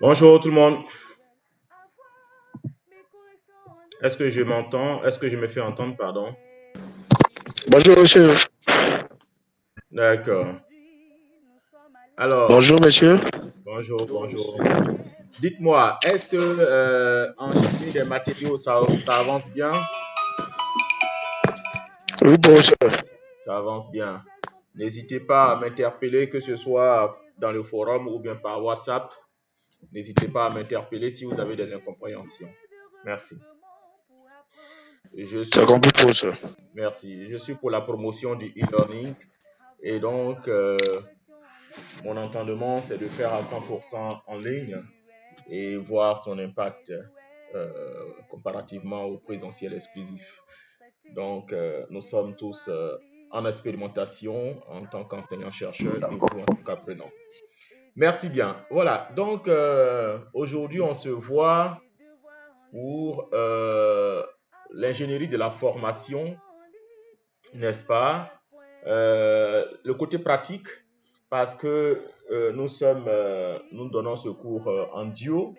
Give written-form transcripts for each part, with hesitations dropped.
Bonjour tout le monde. Est-ce que je m'entends? Est-ce que je me fais entendre, pardon? Bonjour, monsieur. D'accord. Alors, Bonjour, monsieur. bonjour. Dites-moi, est-ce que en chimie des matériaux, ça avance bien? Oui, professeur. Ça avance bien. N'hésitez pas à m'interpeller, que ce soit dans le forum ou bien par WhatsApp. N'hésitez pas à m'interpeller si vous avez des incompréhensions. Merci. Je C'est suis compris, professeur. Merci. Je suis pour la promotion du e-learning et donc mon entendement, c'est de faire à 100% en ligne et voir son impact comparativement au présentiel exclusif. Donc, nous sommes tous en expérimentation en tant qu'enseignants-chercheurs et vous en tant qu'apprenants. Merci bien. Voilà, donc aujourd'hui, on se voit pour l'ingénierie de la formation, n'est-ce pas? Le côté pratique, parce que nous donnons ce cours en duo,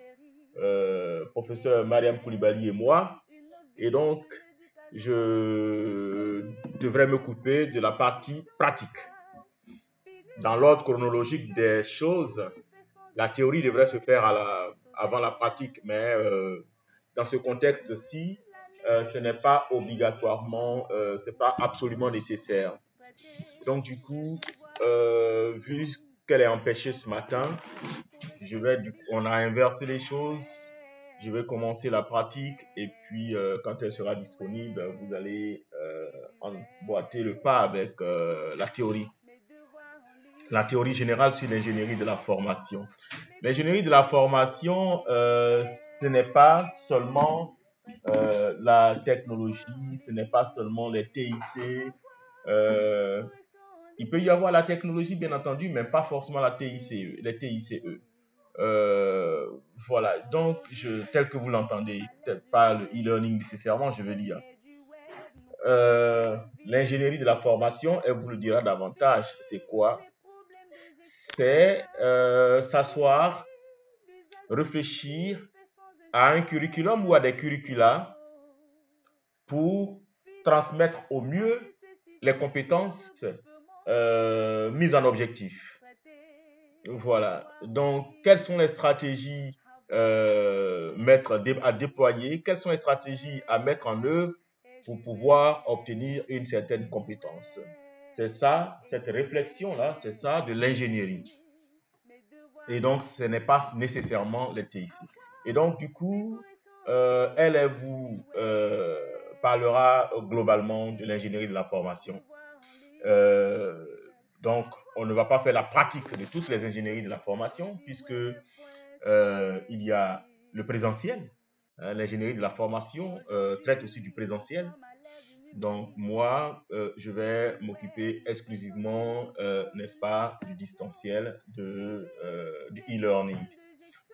professeur Mariam Koulibaly et moi, et donc je devrais m'occuper de la partie pratique. Dans l'ordre chronologique des choses, la théorie devrait se faire avant la pratique, mais dans ce contexte-ci, ce n'est pas obligatoirement, c'est pas absolument nécessaire. Donc du coup, vu qu'elle est empêchée ce matin, on a inversé les choses. Je vais commencer la pratique et puis quand elle sera disponible, vous allez emboîter le pas avec la théorie générale sur l'ingénierie de la formation. L'ingénierie de la formation, ce n'est pas seulement la technologie, ce n'est pas seulement les TIC. Il peut y avoir la technologie, bien entendu, mais pas forcément les TICE. Voilà, donc tel que vous l'entendez, peut-être pas le e-learning nécessairement, je veux dire. L'ingénierie de la formation, elle vous le dira davantage, c'est quoi? C'est s'asseoir, réfléchir à un curriculum ou à des curricula pour transmettre au mieux les compétences mises en objectif. Voilà. Donc, quelles sont les stratégies à déployer? Quelles sont les stratégies à mettre en œuvre pour pouvoir obtenir une certaine compétence? C'est ça, cette réflexion-là, c'est ça de l'ingénierie. Et donc, ce n'est pas nécessairement les TIC. Et donc, du coup, elle vous parlera globalement de l'ingénierie de la formation. Donc, on ne va pas faire la pratique de toutes les ingénieries de la formation puisque il y a le présentiel. L'ingénierie de la formation traite aussi du présentiel. Donc, moi, je vais m'occuper exclusivement, n'est-ce pas, du distanciel, du e-learning.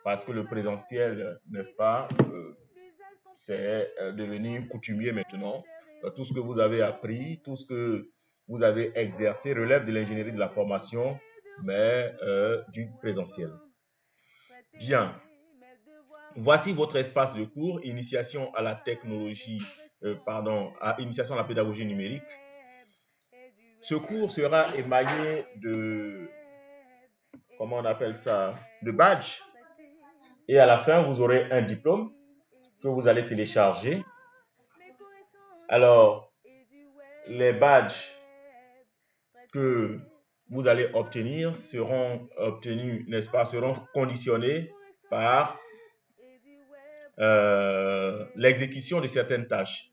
Parce que le présentiel, n'est-ce pas, c'est devenu coutumier maintenant. Tout ce que vous avez appris, tout ce que vous avez exercé relève de l'ingénierie de la formation, mais du présentiel. Bien. Voici votre espace de cours, initiation à la technologie, initiation à la pédagogie numérique. Ce cours sera émaillé comment on appelle ça, de badges. Et à la fin, vous aurez un diplôme que vous allez télécharger. Alors, les badges que vous allez obtenir seront obtenus, n'est-ce pas, seront conditionnés par l'exécution de certaines tâches.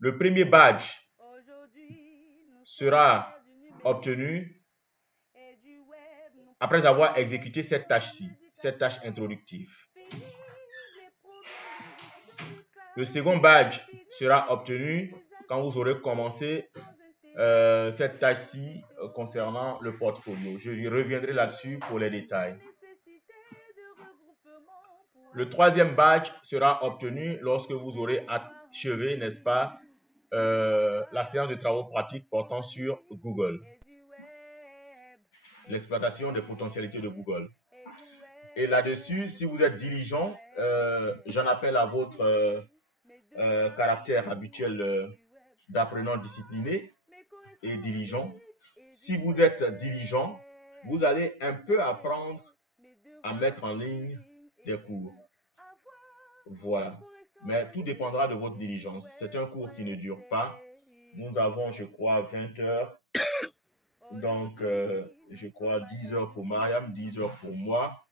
Le premier badge sera obtenu après avoir exécuté cette tâche-ci, cette tâche introductive. Le second badge sera obtenu quand vous aurez commencé cette tâche-ci concernant le portfolio. Je reviendrai là-dessus pour les détails. Le troisième badge sera obtenu lorsque vous aurez achevé, n'est-ce pas, la séance de travaux pratiques portant sur Google, l'exploitation des potentialités de Google. Et là-dessus, si vous êtes diligent, j'en appelle à votre caractère habituel d'apprenant discipliné et diligent. Si vous êtes diligent, vous allez un peu apprendre à mettre en ligne des cours. Voilà. Mais tout dépendra de votre diligence. C'est un cours qui ne dure pas. Nous avons, je crois, 20 heures. Donc, je crois 10 heures pour Mariam, 10 heures pour moi.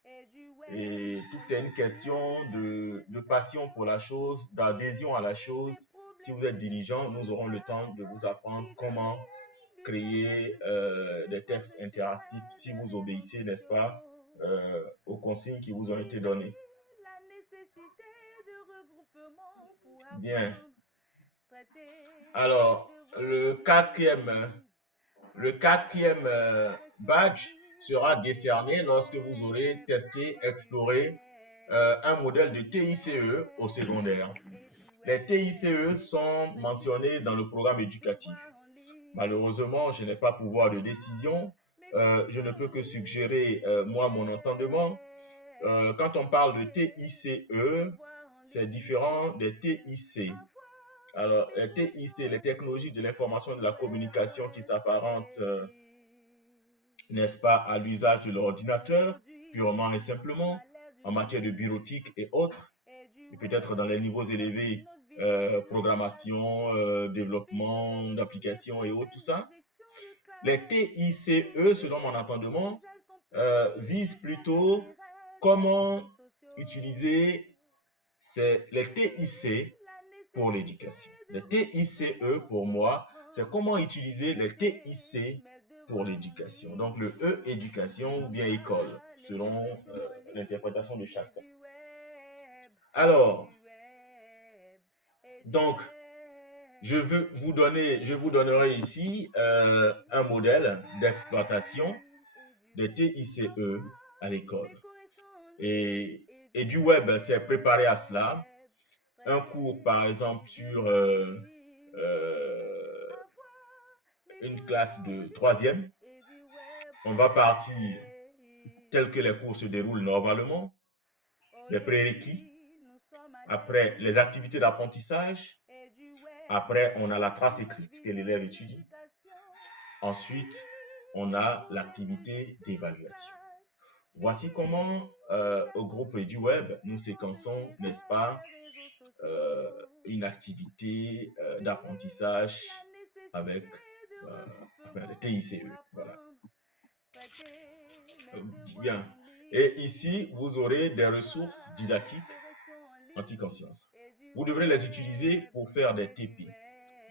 Et tout est une question de passion pour la chose, d'adhésion à la chose. Si vous êtes diligent, nous aurons le temps de vous apprendre comment créer des textes interactifs si vous obéissez, n'est-ce pas, aux consignes qui vous ont été données. Bien. Alors, le quatrième badge sera décerné lorsque vous aurez testé, exploré un modèle de TICE au secondaire. Les TICE sont mentionnés dans le programme éducatif. Malheureusement, je n'ai pas pouvoir de décision. Je ne peux que suggérer, moi, mon entendement. Quand on parle de TICE, c'est différent des TIC. Alors, les TIC, les technologies de l'information et de la communication qui s'apparentent, n'est-ce pas, à l'usage de l'ordinateur, purement et simplement, en matière de bureautique et autres, et peut-être dans les niveaux élevés, programmation, développement d'applications et autres, tout ça. Les TICE, selon mon entendement, visent plutôt comment utiliser les TIC pour l'éducation. Les TICE, pour moi, c'est comment utiliser les TIC pour l'éducation. Donc, le E, éducation ou bien école, selon l'interprétation de chacun. Alors, donc, je vous donnerai ici un modèle d'exploitation des TICE à l'école. Et du web, c'est préparé à cela. Un cours, par exemple, sur une classe de 3e. On va partir tel que les cours se déroulent normalement, les prérequis, après les activités d'apprentissage, après on a la trace écrite que l'élève étudie, ensuite on a l'activité d'évaluation. Voici comment au groupe du web nous séquençons, n'est-ce pas, une activité d'apprentissage avec le TICE. Voilà. Bien. Et ici, vous aurez des ressources didactiques anti-conscience. Vous devrez les utiliser pour faire des TP.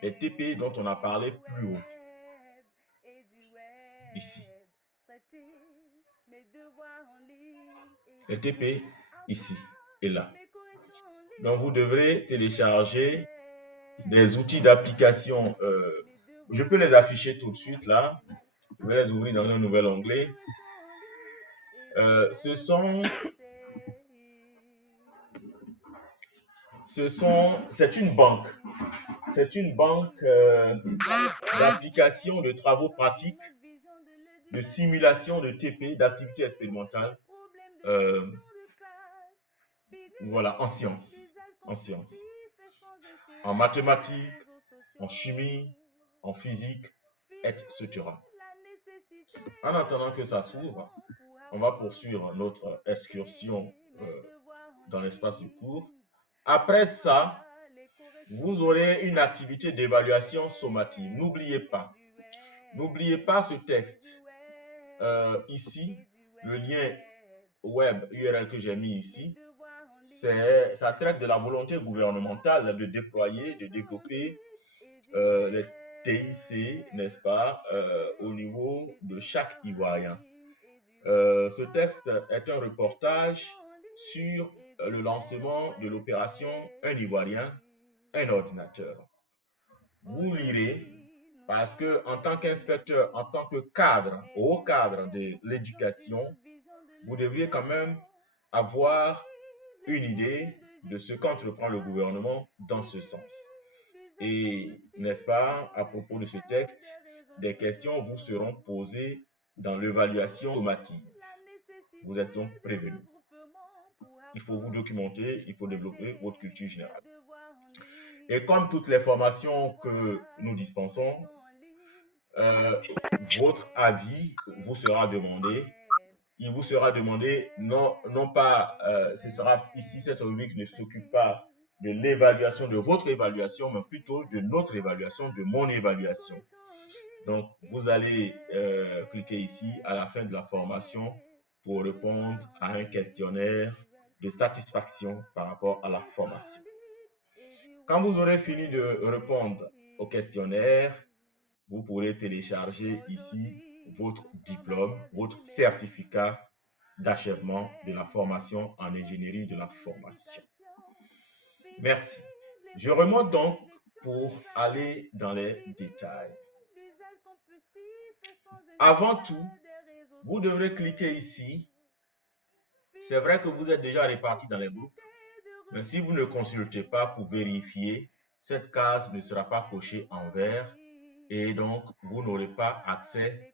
Des TP dont on a parlé plus haut. Ici. Les TP, ici et là. Donc, vous devrez télécharger des outils d'application. Je peux les afficher tout de suite là. Je vais les ouvrir dans un nouvel onglet. C'est une banque. C'est une banque d'application de travaux pratiques, de simulation de TP, d'activités expérimentales. Voilà, en sciences. En mathématiques, en chimie, en physique, etc. En attendant que ça s'ouvre, on va poursuivre notre excursion dans l'espace de cours. Après ça, vous aurez une activité d'évaluation sommative. N'oubliez pas ce texte. Ici, le lien web URL que j'ai mis ici, ça traite de la volonté gouvernementale de déployer, de développer les TIC, n'est-ce pas, au niveau de chaque Ivoirien. Ce texte est un reportage sur le lancement de l'opération Un Ivoirien, un ordinateur. Vous lirez parce que en tant qu'inspecteur, en tant que cadre, haut cadre de l'éducation, vous devriez quand même avoir une idée de ce qu'entreprend le gouvernement dans ce sens. Et, n'est-ce pas, à propos de ce texte, des questions vous seront posées dans l'évaluation sommative. Vous êtes donc prévenus. il faut vous documenter, il faut développer votre culture générale. Et comme toutes les formations que nous dispensons, votre avis vous sera demandé. Il vous sera demandé, non pas, ce sera ici, cette rubrique ne s'occupe pas de l'évaluation, de votre évaluation, mais plutôt de notre évaluation, de mon évaluation. Donc, vous allez cliquer ici à la fin de la formation pour répondre à un questionnaire de satisfaction par rapport à la formation. Quand vous aurez fini de répondre au questionnaire, vous pourrez télécharger ici votre diplôme, votre certificat d'achèvement de la formation en ingénierie de la formation. Merci. Je remonte donc pour aller dans les détails. Avant tout, vous devrez cliquer ici. C'est vrai que vous êtes déjà répartis dans les groupes, mais si vous ne consultez pas pour vérifier, cette case ne sera pas cochée en vert et donc vous n'aurez pas accès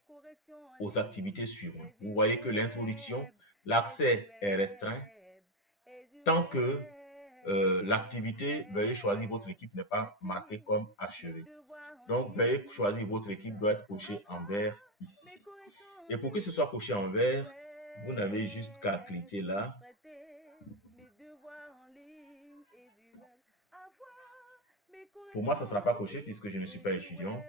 aux activités suivantes. Vous voyez que l'introduction, l'accès est restreint tant que l'activité veuillez choisir votre équipe n'est pas marquée comme achevée. Donc, veuillez choisir votre équipe doit être cochée en vert ici. Et pour que ce soit coché en vert, vous n'avez juste qu'à cliquer là. Pour moi, ça ne sera pas coché puisque je ne suis pas étudiant.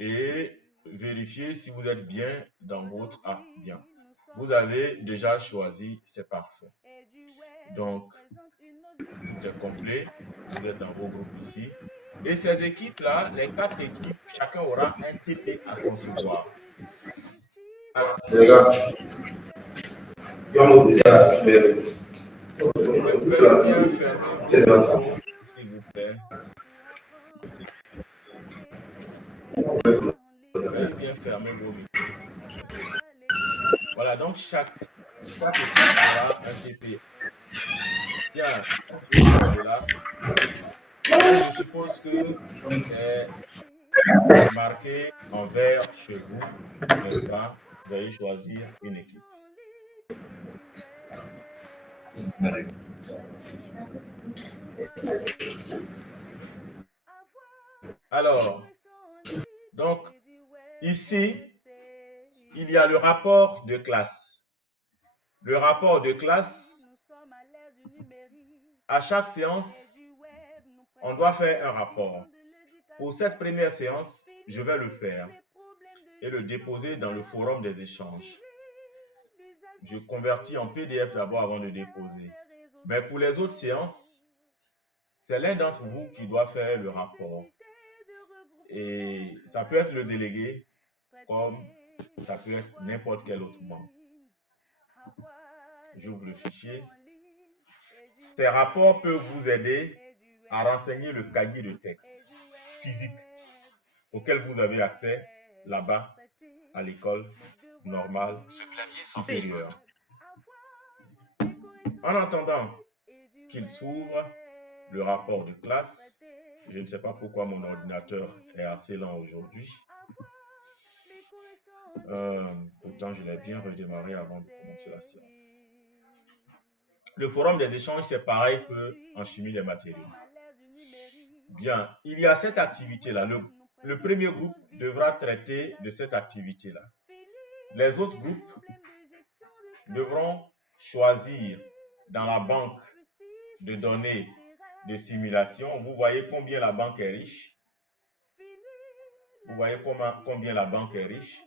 Et vérifiez si vous êtes bien dans votre... Ah, bien. Vous avez déjà choisi, c'est parfait. Donc, tout est complet. Vous êtes dans vos groupes ici. Et ces équipes-là, les 4 équipes, chacun aura un TP à concevoir. Alors, Les gars, veuillez bien fermer vos micros, s'il vous plaît. Veuillez bien fermer vos micros. Voilà, donc chaque équipe aura un TP. Bien, de là. Je suppose que c'est marqué en vert chez vous, n'est-ce pas? Veuillez choisir une équipe. Alors, donc, ici, il y a le rapport de classe. Le rapport de classe, à chaque séance, on doit faire un rapport. Pour cette première séance, je vais le faire et le déposer dans le forum des échanges. Je convertis en PDF d'abord avant de déposer. Mais pour les autres séances, c'est l'un d'entre vous qui doit faire le rapport. Et ça peut être le délégué, comme ça peut être n'importe quel autre membre. J'ouvre le fichier. Ces rapports peuvent vous aider à renseigner le cahier de texte physique auquel vous avez accès là-bas à l'école normale supérieure. En attendant qu'il s'ouvre, le rapport de classe, je ne sais pas pourquoi mon ordinateur est assez lent aujourd'hui. Pourtant, je l'ai bien redémarré avant de commencer la séance. Le forum des échanges, c'est pareil qu'en chimie des matériaux. Bien, il y a cette activité-là. Le premier groupe devra traiter de cette activité-là. Les autres groupes devront choisir dans la banque de données de simulation. Vous voyez combien la banque est riche. Vous voyez combien la banque est riche.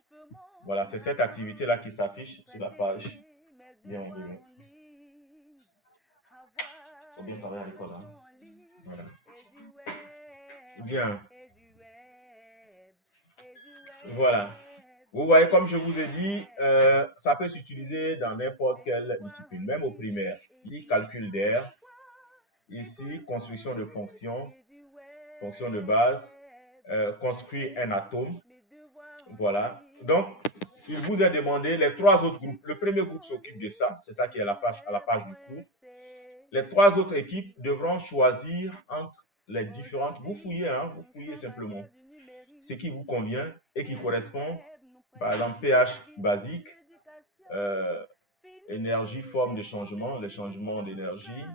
Voilà, c'est cette activité-là qui s'affiche sur la page. Bien, on revient. Faut bien travailler à l'école, hein? Voilà. Bien. Voilà. Vous voyez, comme je vous ai dit, ça peut s'utiliser dans n'importe quelle discipline, même au primaire. Ici, calcul d'air. Ici, construction de fonctions, fonction de base, construire un atome. Voilà. Donc, il vous est demandé les 3 autres groupes. Le premier groupe s'occupe de ça. C'est ça qui est à la page du cours. Les 3 autres équipes devront choisir entre les différentes. Vous fouillez simplement ce qui vous convient et qui correspond, par exemple, pH basique, énergie, forme de changement, les changements d'énergie.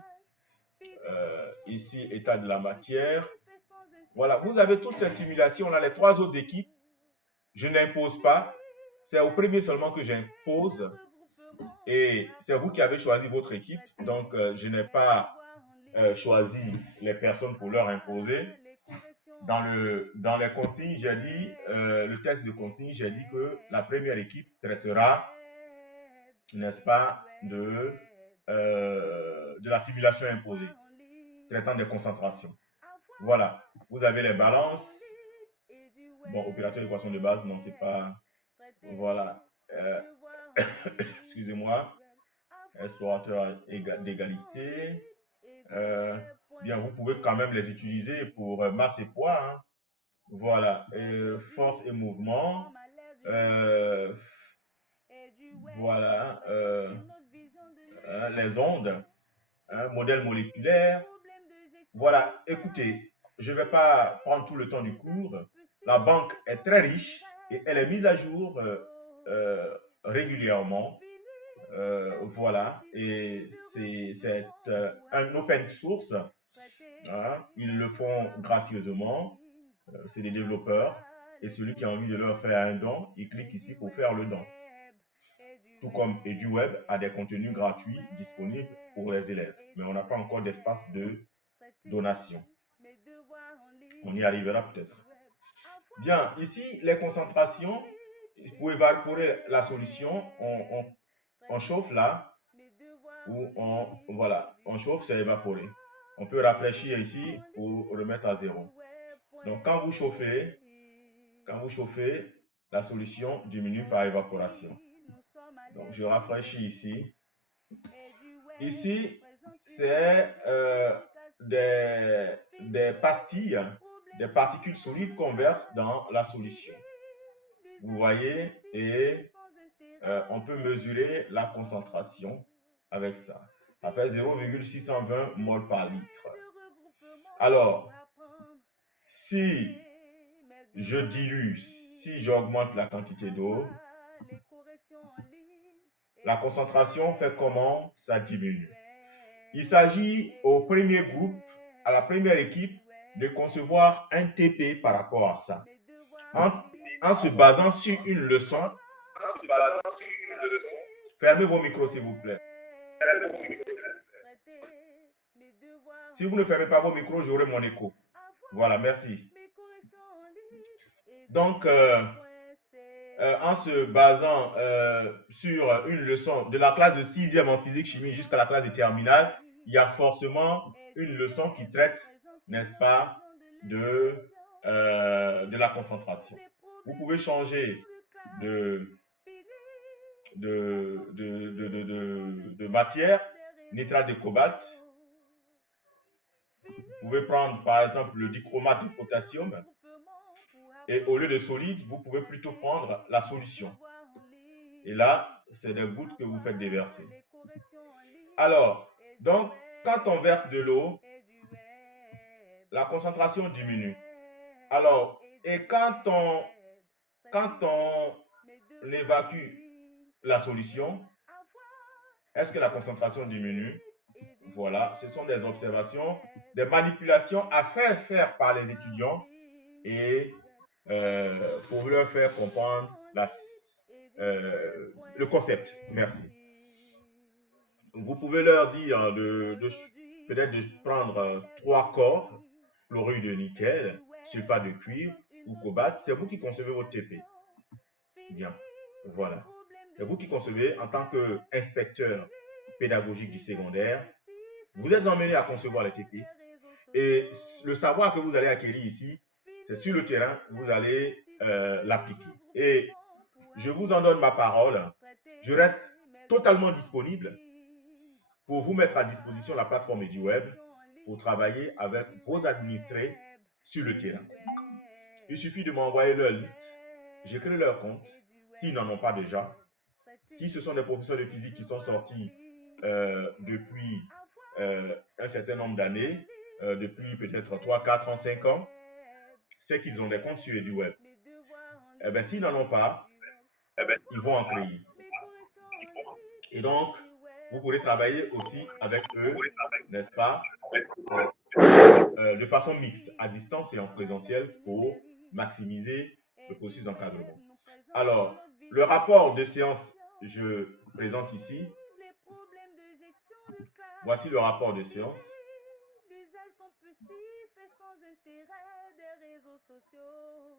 Ici, état de la matière. Voilà, vous avez toutes ces simulations. On a les 3 autres équipes. Je n'impose pas. C'est au premier seulement que j'impose. Et c'est vous qui avez choisi votre équipe. Donc, je n'ai pas choisi les personnes pour leur imposer. Dans les consignes, j'ai dit, le texte de consigne, j'ai dit que la première équipe traitera, n'est-ce pas, de la simulation imposée, traitant des concentrations. Voilà, vous avez les balances. Bon, opérateur d'équation de base, non, c'est pas. Voilà. Excusez-moi. Explorateur d'égalité. Bien, vous pouvez quand même les utiliser pour masse et poids. Hein. Voilà. Force et mouvement. Voilà. Les ondes. Modèle moléculaire. Voilà. Écoutez, je ne vais pas prendre tout le temps du cours. La banque est très riche et elle est mise à jour régulièrement. Voilà, et c'est un open source. Hein, ils le font gracieusement. C'est des développeurs. Et celui qui a envie de leur faire un don, il clique ici pour faire le don. Tout comme EduWeb a des contenus gratuits disponibles pour les élèves. Mais on n'a pas encore d'espace de donation. On y arrivera peut-être. Bien, ici, les concentrations, pour évaporer la solution, on chauffe là, ou on chauffe, c'est évaporé. On peut rafraîchir ici pour remettre à 0. Donc, quand vous chauffez, la solution diminue par évaporation. Donc, je rafraîchis ici. Ici, c'est des pastilles, des particules solides qu'on verse dans la solution. Vous voyez, et on peut mesurer la concentration avec ça. Ça fait 0,620 mol par litre. Alors, si je dilue, si j'augmente la quantité d'eau, la concentration fait comment? Ça diminue. Il s'agit au premier groupe, à la première équipe, de concevoir un TP par rapport à ça. En se basant sur une leçon. Fermez vos micros, s'il vous plaît. Si vous ne fermez pas vos micros, j'aurai mon écho. Voilà, merci. Donc, en se basant sur une leçon de la classe de 6e en physique-chimie jusqu'à la classe de terminale, il y a forcément une leçon qui traite, n'est-ce pas, de la concentration. Vous pouvez changer de matière, nitrate de cobalt. Vous pouvez prendre par exemple le dichromate de potassium et au lieu de solide, vous pouvez plutôt prendre la solution. Et là, c'est des gouttes que vous faites déverser. Alors, donc, quand on verse de l'eau, la concentration diminue. Alors, et quand on évacue la solution, est-ce que la concentration diminue? Voilà, ce sont des observations, des manipulations à faire par les étudiants et pour leur faire comprendre le concept. Merci. Vous pouvez leur dire peut-être de prendre 3 corps, chlorure de nickel, sulfate de cuivre ou cobalt. C'est vous qui concevez votre TP. Bien, voilà. C'est vous qui concevez en tant qu'inspecteur pédagogique du secondaire. Vous êtes emmené à concevoir les TP. Et le savoir que vous allez acquérir ici, c'est sur le terrain, vous allez l'appliquer. Et je vous en donne ma parole. Je reste totalement disponible pour vous mettre à disposition la plateforme EduWeb pour travailler avec vos administrés sur le terrain. Il suffit de m'envoyer leur liste. J'écris leur compte, s'ils n'en ont pas déjà. Si ce sont des professeurs de physique qui sont sortis depuis un certain nombre d'années, depuis peut-être 3, 4 ans, 5 ans, c'est qu'ils ont des comptes sur EduWeb. Eh bien, s'ils n'en ont pas, ils vont en créer. Et donc, vous pourrez travailler aussi avec eux, n'est-ce pas, de façon mixte, à distance et en présentiel pour maximiser le processus d'encadrement. Alors, le rapport de séance, je présente ici. Voici le rapport de séance. L'usage compulsif et sans intérêt des réseaux sociaux.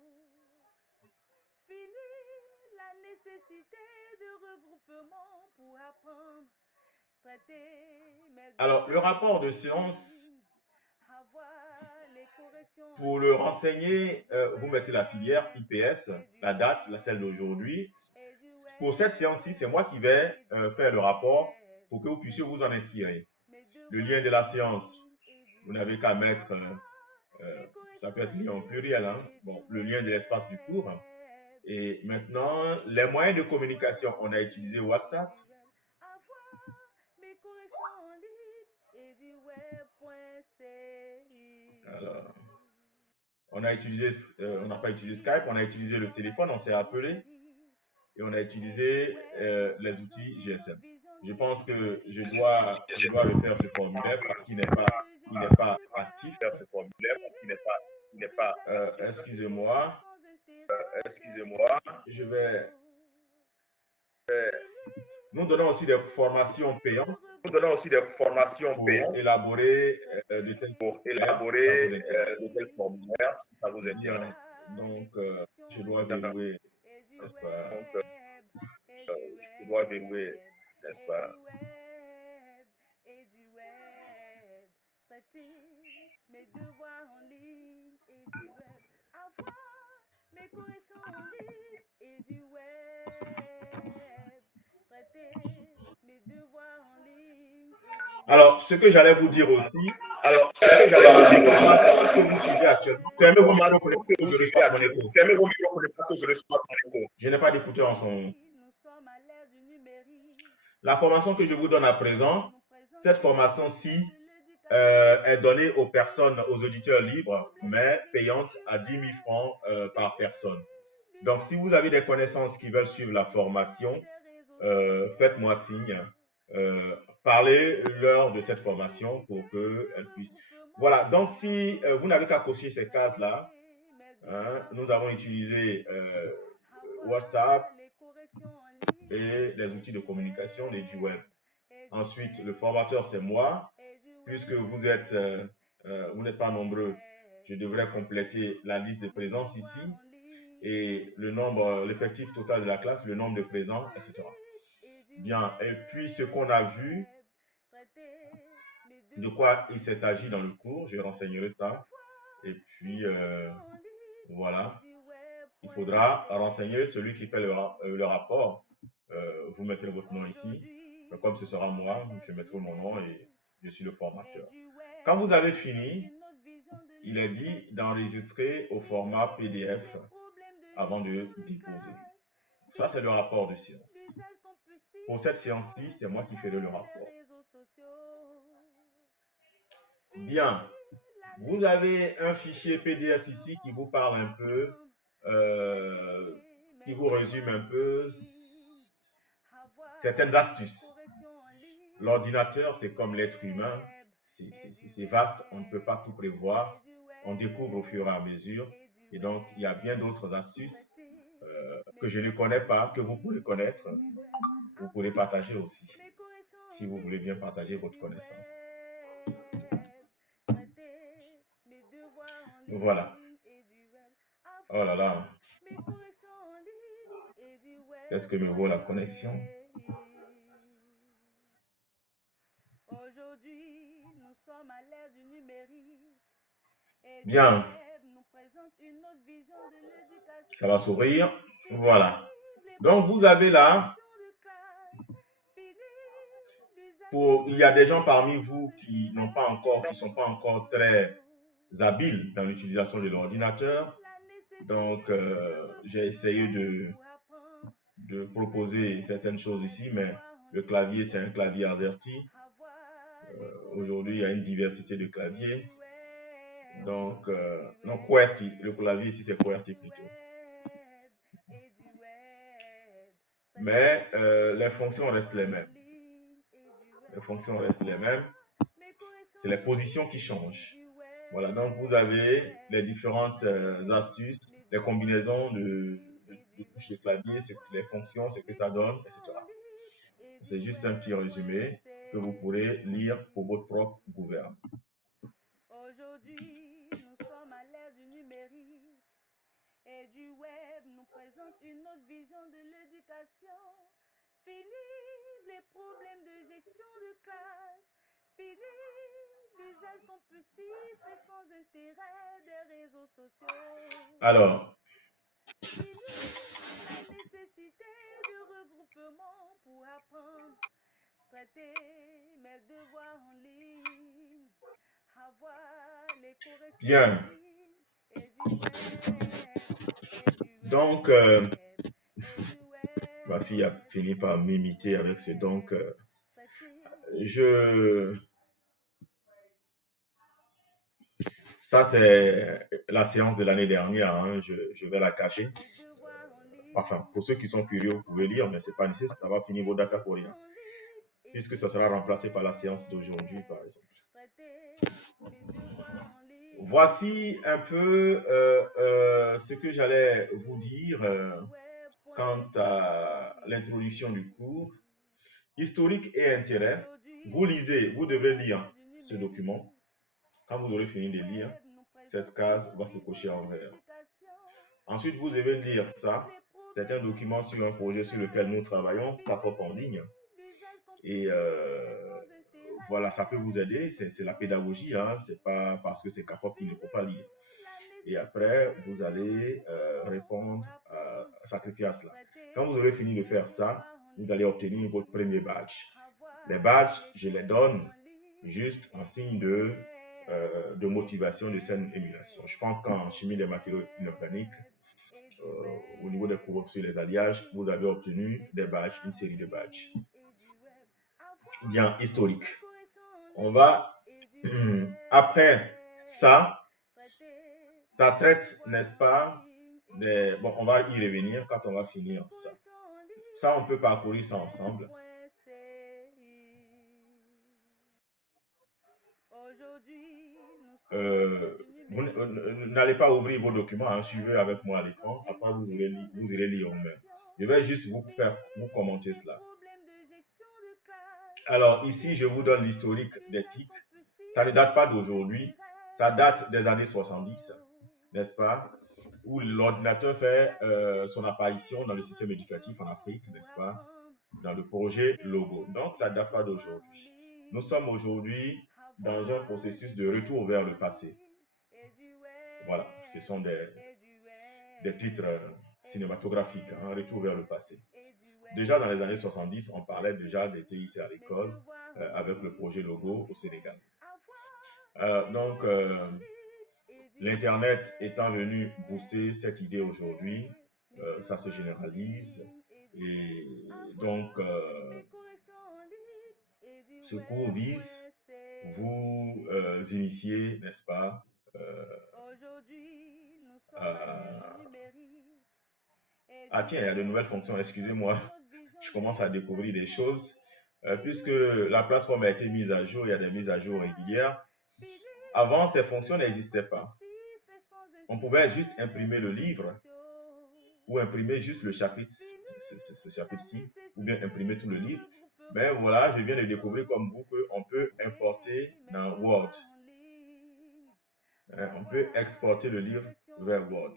Fini la nécessité de regroupement pour apprendre, traiter. Alors, le rapport de séance, pour le renseigner, vous mettez la filière IPS, la date, celle d'aujourd'hui. Pour cette séance-ci, c'est moi qui vais faire le rapport pour que vous puissiez vous en inspirer. Le lien de la séance, vous n'avez qu'à mettre, ça peut être lien au pluriel, hein? Bon, le lien de l'espace du cours. Et maintenant, les moyens de communication, on a utilisé WhatsApp. Alors, on n'a pas utilisé Skype, on a utilisé le téléphone, on s'est appelé et on a utilisé les outils GSM. Je pense que je dois refaire ce formulaire parce qu'il n'est pas actif. Excusez-moi. Je vais. Nous donnons aussi des formations payantes. Pour élaborer de tels formulaires, si ça vous intéresse. Donc, je dois verrouiller, n'est-ce pas? Mes devoirs en ligne et du web. Avoir mes corrections en ligne et du web. Traiter mes devoirs en ligne. Alors, ce que j'allais vous dire aussi, que vous suivez actuellement, fermez vos micros pour que je reçoive mon écho. Je n'ai pas d'écouteur en ce moment. La formation que je vous donne à présent, cette formation-ci est donnée aux personnes, aux auditeurs libres, mais payante à 10 000 francs par personne. Donc, si vous avez des connaissances qui veulent suivre la formation, faites-moi signe. Parlez-leur de cette formation pour qu'elles puissent. Voilà, donc si vous n'avez qu'à cocher ces cases-là, hein, nous avons utilisé WhatsApp et les outils de communication et du web. Ensuite, le formateur, c'est moi. Puisque vous n'êtes pas nombreux, je devrais compléter la liste de présence ici et l'effectif total de la classe, le nombre de présents, etc. Bien, et puis ce qu'on a vu, de quoi il s'agit dans le cours, je renseignerai ça. Et puis, voilà, il faudra renseigner celui qui fait le rapport. Vous mettrez votre nom ici. Comme ce sera moi, je mettrai mon nom et je suis le formateur. Quand vous avez fini, il est dit d'enregistrer au format PDF avant de déposer. Ça, c'est le rapport de séance. Pour cette séance-ci, c'est moi qui ferai le rapport. Bien. Vous avez un fichier PDF ici qui vous parle un peu, qui vous résume un peu certaines astuces. L'ordinateur, c'est comme l'être humain, c'est vaste, on ne peut pas tout prévoir, on découvre au fur et à mesure, et donc il y a bien d'autres astuces que je ne connais pas, que vous pourrez connaître, vous pourrez partager aussi, si vous voulez bien partager votre connaissance. Voilà. Oh là là. Qu'est-ce que me vaut la connexion? Bien. Ça va s'ouvrir. Voilà. Donc, vous avez là, il y a des gens parmi vous qui ne sont pas encore très habiles dans l'utilisation de l'ordinateur. Donc, j'ai essayé de proposer certaines choses ici, mais le clavier, c'est un clavier AZERTY. Aujourd'hui, il y a une diversité de claviers. Donc, non, QWERTY. Le clavier ici, c'est QWERTY plutôt. Mais les fonctions restent les mêmes. Les fonctions restent les mêmes. C'est les positions qui changent. Voilà, donc vous avez les différentes astuces, les combinaisons de touches de clavier, les fonctions, ce que ça donne, etc. C'est juste un petit résumé que vous pourrez lire pour votre propre gouvernement. Aujourd'hui, nous sommes à l'ère du numérique et du web nous présente une autre vision de l'éducation. Fini les problèmes de gestion de classe, fini l'usage compulsif et sans intérêt des réseaux sociaux. Alors, Fini la nécessité de regroupement pour apprendre, traiter mes devoirs en ligne, avoir les corrections bien. en ligne et du web, et du web, Donc, et du web. ma fille a fini par m'imiter avec ce donc. Ça, c'est la séance de l'année dernière. Hein. Je vais la cacher. Enfin, pour ceux qui sont curieux, vous pouvez lire, mais ce n'est pas nécessaire. Ça va finir vos data pour rien. Puisque ça sera remplacé par la séance d'aujourd'hui, par exemple. Voici un peu ce que j'allais vous dire quant à l'introduction du cours. Historique et intérêt. Vous lisez, vous devez lire ce document. Quand vous aurez fini de lire, cette case va se cocher en vert. Ensuite, vous devez lire ça. C'est un document sur un projet sur lequel nous travaillons, CAFOP en ligne. Et voilà, ça peut vous aider. C'est la pédagogie. Hein. Ce n'est pas parce que c'est CAFOP qu'il ne faut pas lire. Et après, vous allez répondre, sacrifier à cela. Quand vous aurez fini de faire ça, vous allez obtenir votre premier badge. Les badges, je les donne juste en signe de motivation de cette émulation. Je pense qu'en chimie des matériaux inorganiques, au niveau des cours sur les alliages, vous avez obtenu des badges, une série de badges. Bien, historique. On va, après ça traite, n'est-ce pas, bon, on va y revenir quand on va finir ça. Ça, on peut parcourir ça ensemble. Vous n'allez pas ouvrir vos documents, hein, suivez avec moi à l'écran. Après, vous irez lire vous-même. Je vais juste vous commenter cela. Alors, ici, je vous donne l'historique des TIC. Ça ne date pas d'aujourd'hui, ça date des années 70, n'est-ce pas, où l'ordinateur fait son apparition dans le système éducatif en Afrique, n'est-ce pas, dans le projet Logo. Donc, ça ne date pas d'aujourd'hui. Nous sommes aujourd'hui dans un processus de retour vers le passé. Voilà, ce sont des titres cinématographiques, un retour vers le passé. Déjà dans les années 70, on parlait déjà des TIC à l'école avec le projet Logo au Sénégal. Donc, l'Internet étant venu booster cette idée aujourd'hui, ça se généralise. Et donc, ce cours vise vous initier, n'est-ce pas, ah tiens, il y a de nouvelles fonctions, excusez-moi, je commence à découvrir des choses. Puisque la plateforme a été mise à jour, il y a des mises à jour régulières. Avant, ces fonctions n'existaient pas. On pouvait juste imprimer le livre ou imprimer juste le chapitre, ce chapitre-ci, ou bien imprimer tout le livre. Mais voilà, je viens de découvrir comme vous qu'on peut importer dans Word. On peut exporter le livre vers Word.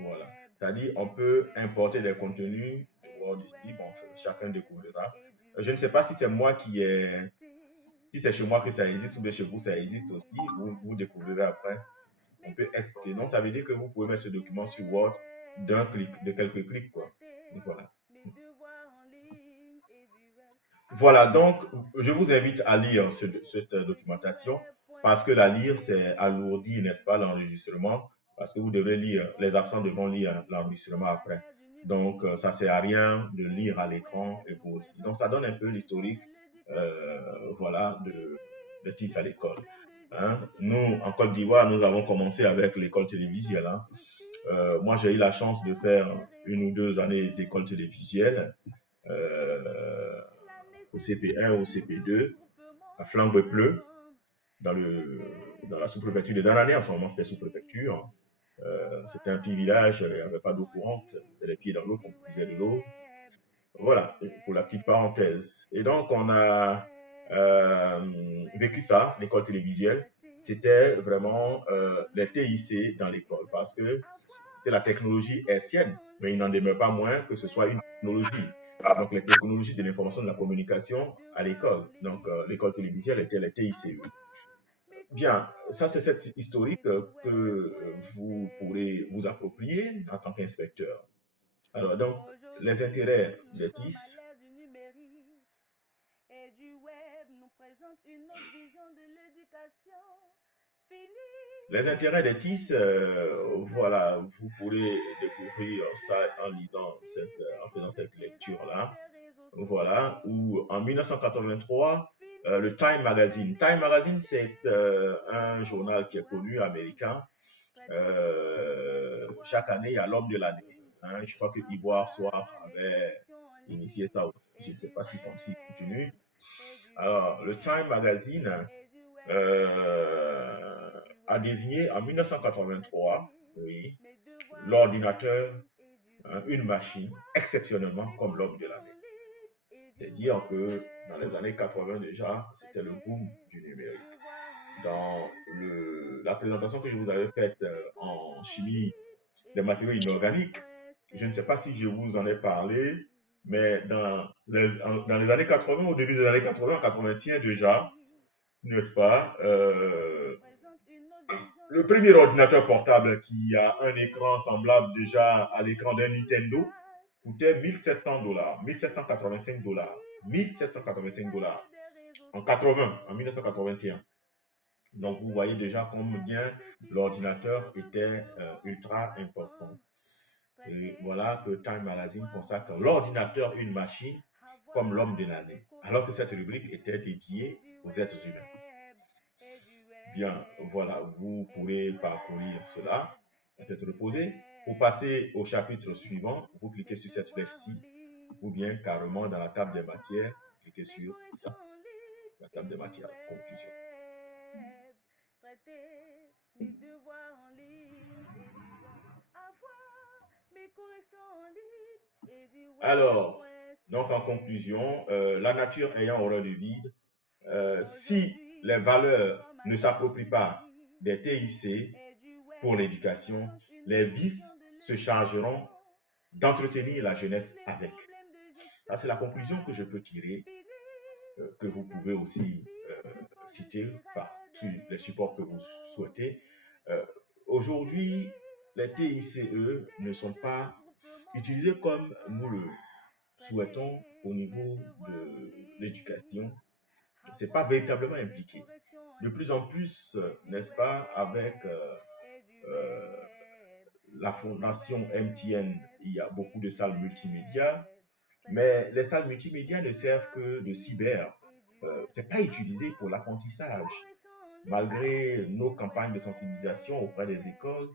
Voilà. C'est-à-dire, on peut importer des contenus de Word ici. Bon, chacun découvrira. Je ne sais pas si c'est moi qui ai... Si c'est chez moi que ça existe ou bien chez vous ça existe aussi. Vous découvrirez après. On peut exporter. Donc, ça veut dire que vous pouvez mettre ce document sur Word d'un clic, de quelques clics, quoi. Donc, voilà. Voilà, donc, je vous invite à lire cette documentation parce que la lire, c'est alourdir, n'est-ce pas, l'enregistrement, parce que vous devrez lire, les absents devront lire l'enregistrement après. Donc, ça ne sert à rien de lire à l'écran et vous aussi. Donc, ça donne un peu l'historique, voilà, de TIC à l'école. Hein. Nous, en Côte d'Ivoire, nous avons commencé avec l'école télévisuelle. Hein. Moi, j'ai eu la chance de faire 1 ou 2 années d'école télévisuelle. au CP1 ou au CP2, à Flambeau-Pleu, dans la sous-préfecture de Danané. En ce moment, c'était sous-préfecture. C'était un petit village, il n'y avait pas d'eau courante, on mettait les pieds dans l'eau, on puisait de l'eau. Voilà, pour la petite parenthèse. Et donc, on a vécu ça, l'école télévisuelle. C'était vraiment les TIC dans l'école parce que c'était la technologie hertzienne, mais il n'en demeure pas moins que ce soit une technologie. Donc, les technologies de l'information et de la communication à l'école. Donc, l'école télévisuelle était les TICE. Bien, ça c'est cette historique que vous pourrez vous approprier en tant qu'inspecteur. Alors, donc, les intérêts de TIS. Et du web nous présente une autre vision de l'éducation. Les intérêts des TIS, voilà, vous pourrez découvrir ça en lisant en faisant cette lecture-là. Voilà, où en 1983, le Time Magazine. Time Magazine, c'est un journal qui est connu, américain. Chaque année, il y a l'homme de l'année. Hein. Je crois que Ivoire Soir avait initié ça aussi. Je ne sais pas si comme s'il continue. Alors, le Time Magazine a désigné en 1983, oui, l'ordinateur, hein, une machine, exceptionnellement comme l'homme de l'année. C'est dire que dans les années 80 déjà, c'était le boom du numérique. Dans la présentation que je vous avais faite en chimie des matériaux inorganiques, je ne sais pas si je vous en ai parlé, mais dans les années 80, au début des années 80, en 81 déjà, n'est-ce pas, le premier ordinateur portable qui a un écran semblable déjà à l'écran d'un Nintendo coûtait $1 700, $1 785, $1 785 en 1981. Donc, vous voyez déjà combien l'ordinateur était ultra important. Et voilà que Time Magazine consacre l'ordinateur, une machine, comme l'homme de l'année, alors que cette rubrique était dédiée aux êtres humains. Bien, voilà, vous pourrez parcourir cela, peut-être reposer. Pour passer au chapitre suivant, vous cliquez sur cette flèche-ci, ou bien carrément dans la table des matières, cliquez sur ça, la table des matières, conclusion. Mes devoirs en ligne et du web. Avoir mes corrections en ligne et du web. Alors, donc en conclusion, la nature ayant horreur du vide, si les valeurs ne s'approprient pas des TIC pour l'éducation, les vices se chargeront d'entretenir la jeunesse avec. Ça, c'est la conclusion que je peux tirer, que vous pouvez aussi citer par les supports que vous souhaitez. Aujourd'hui, les TICE ne sont pas utilisés comme nous le souhaitons au niveau de l'éducation. Ce n'est pas véritablement impliqué. De plus en plus, n'est-ce pas, avec la fondation MTN, il y a beaucoup de salles multimédia, mais les salles multimédia ne servent que de cyber. Ce n'est pas utilisé pour l'apprentissage. Malgré nos campagnes de sensibilisation auprès des écoles,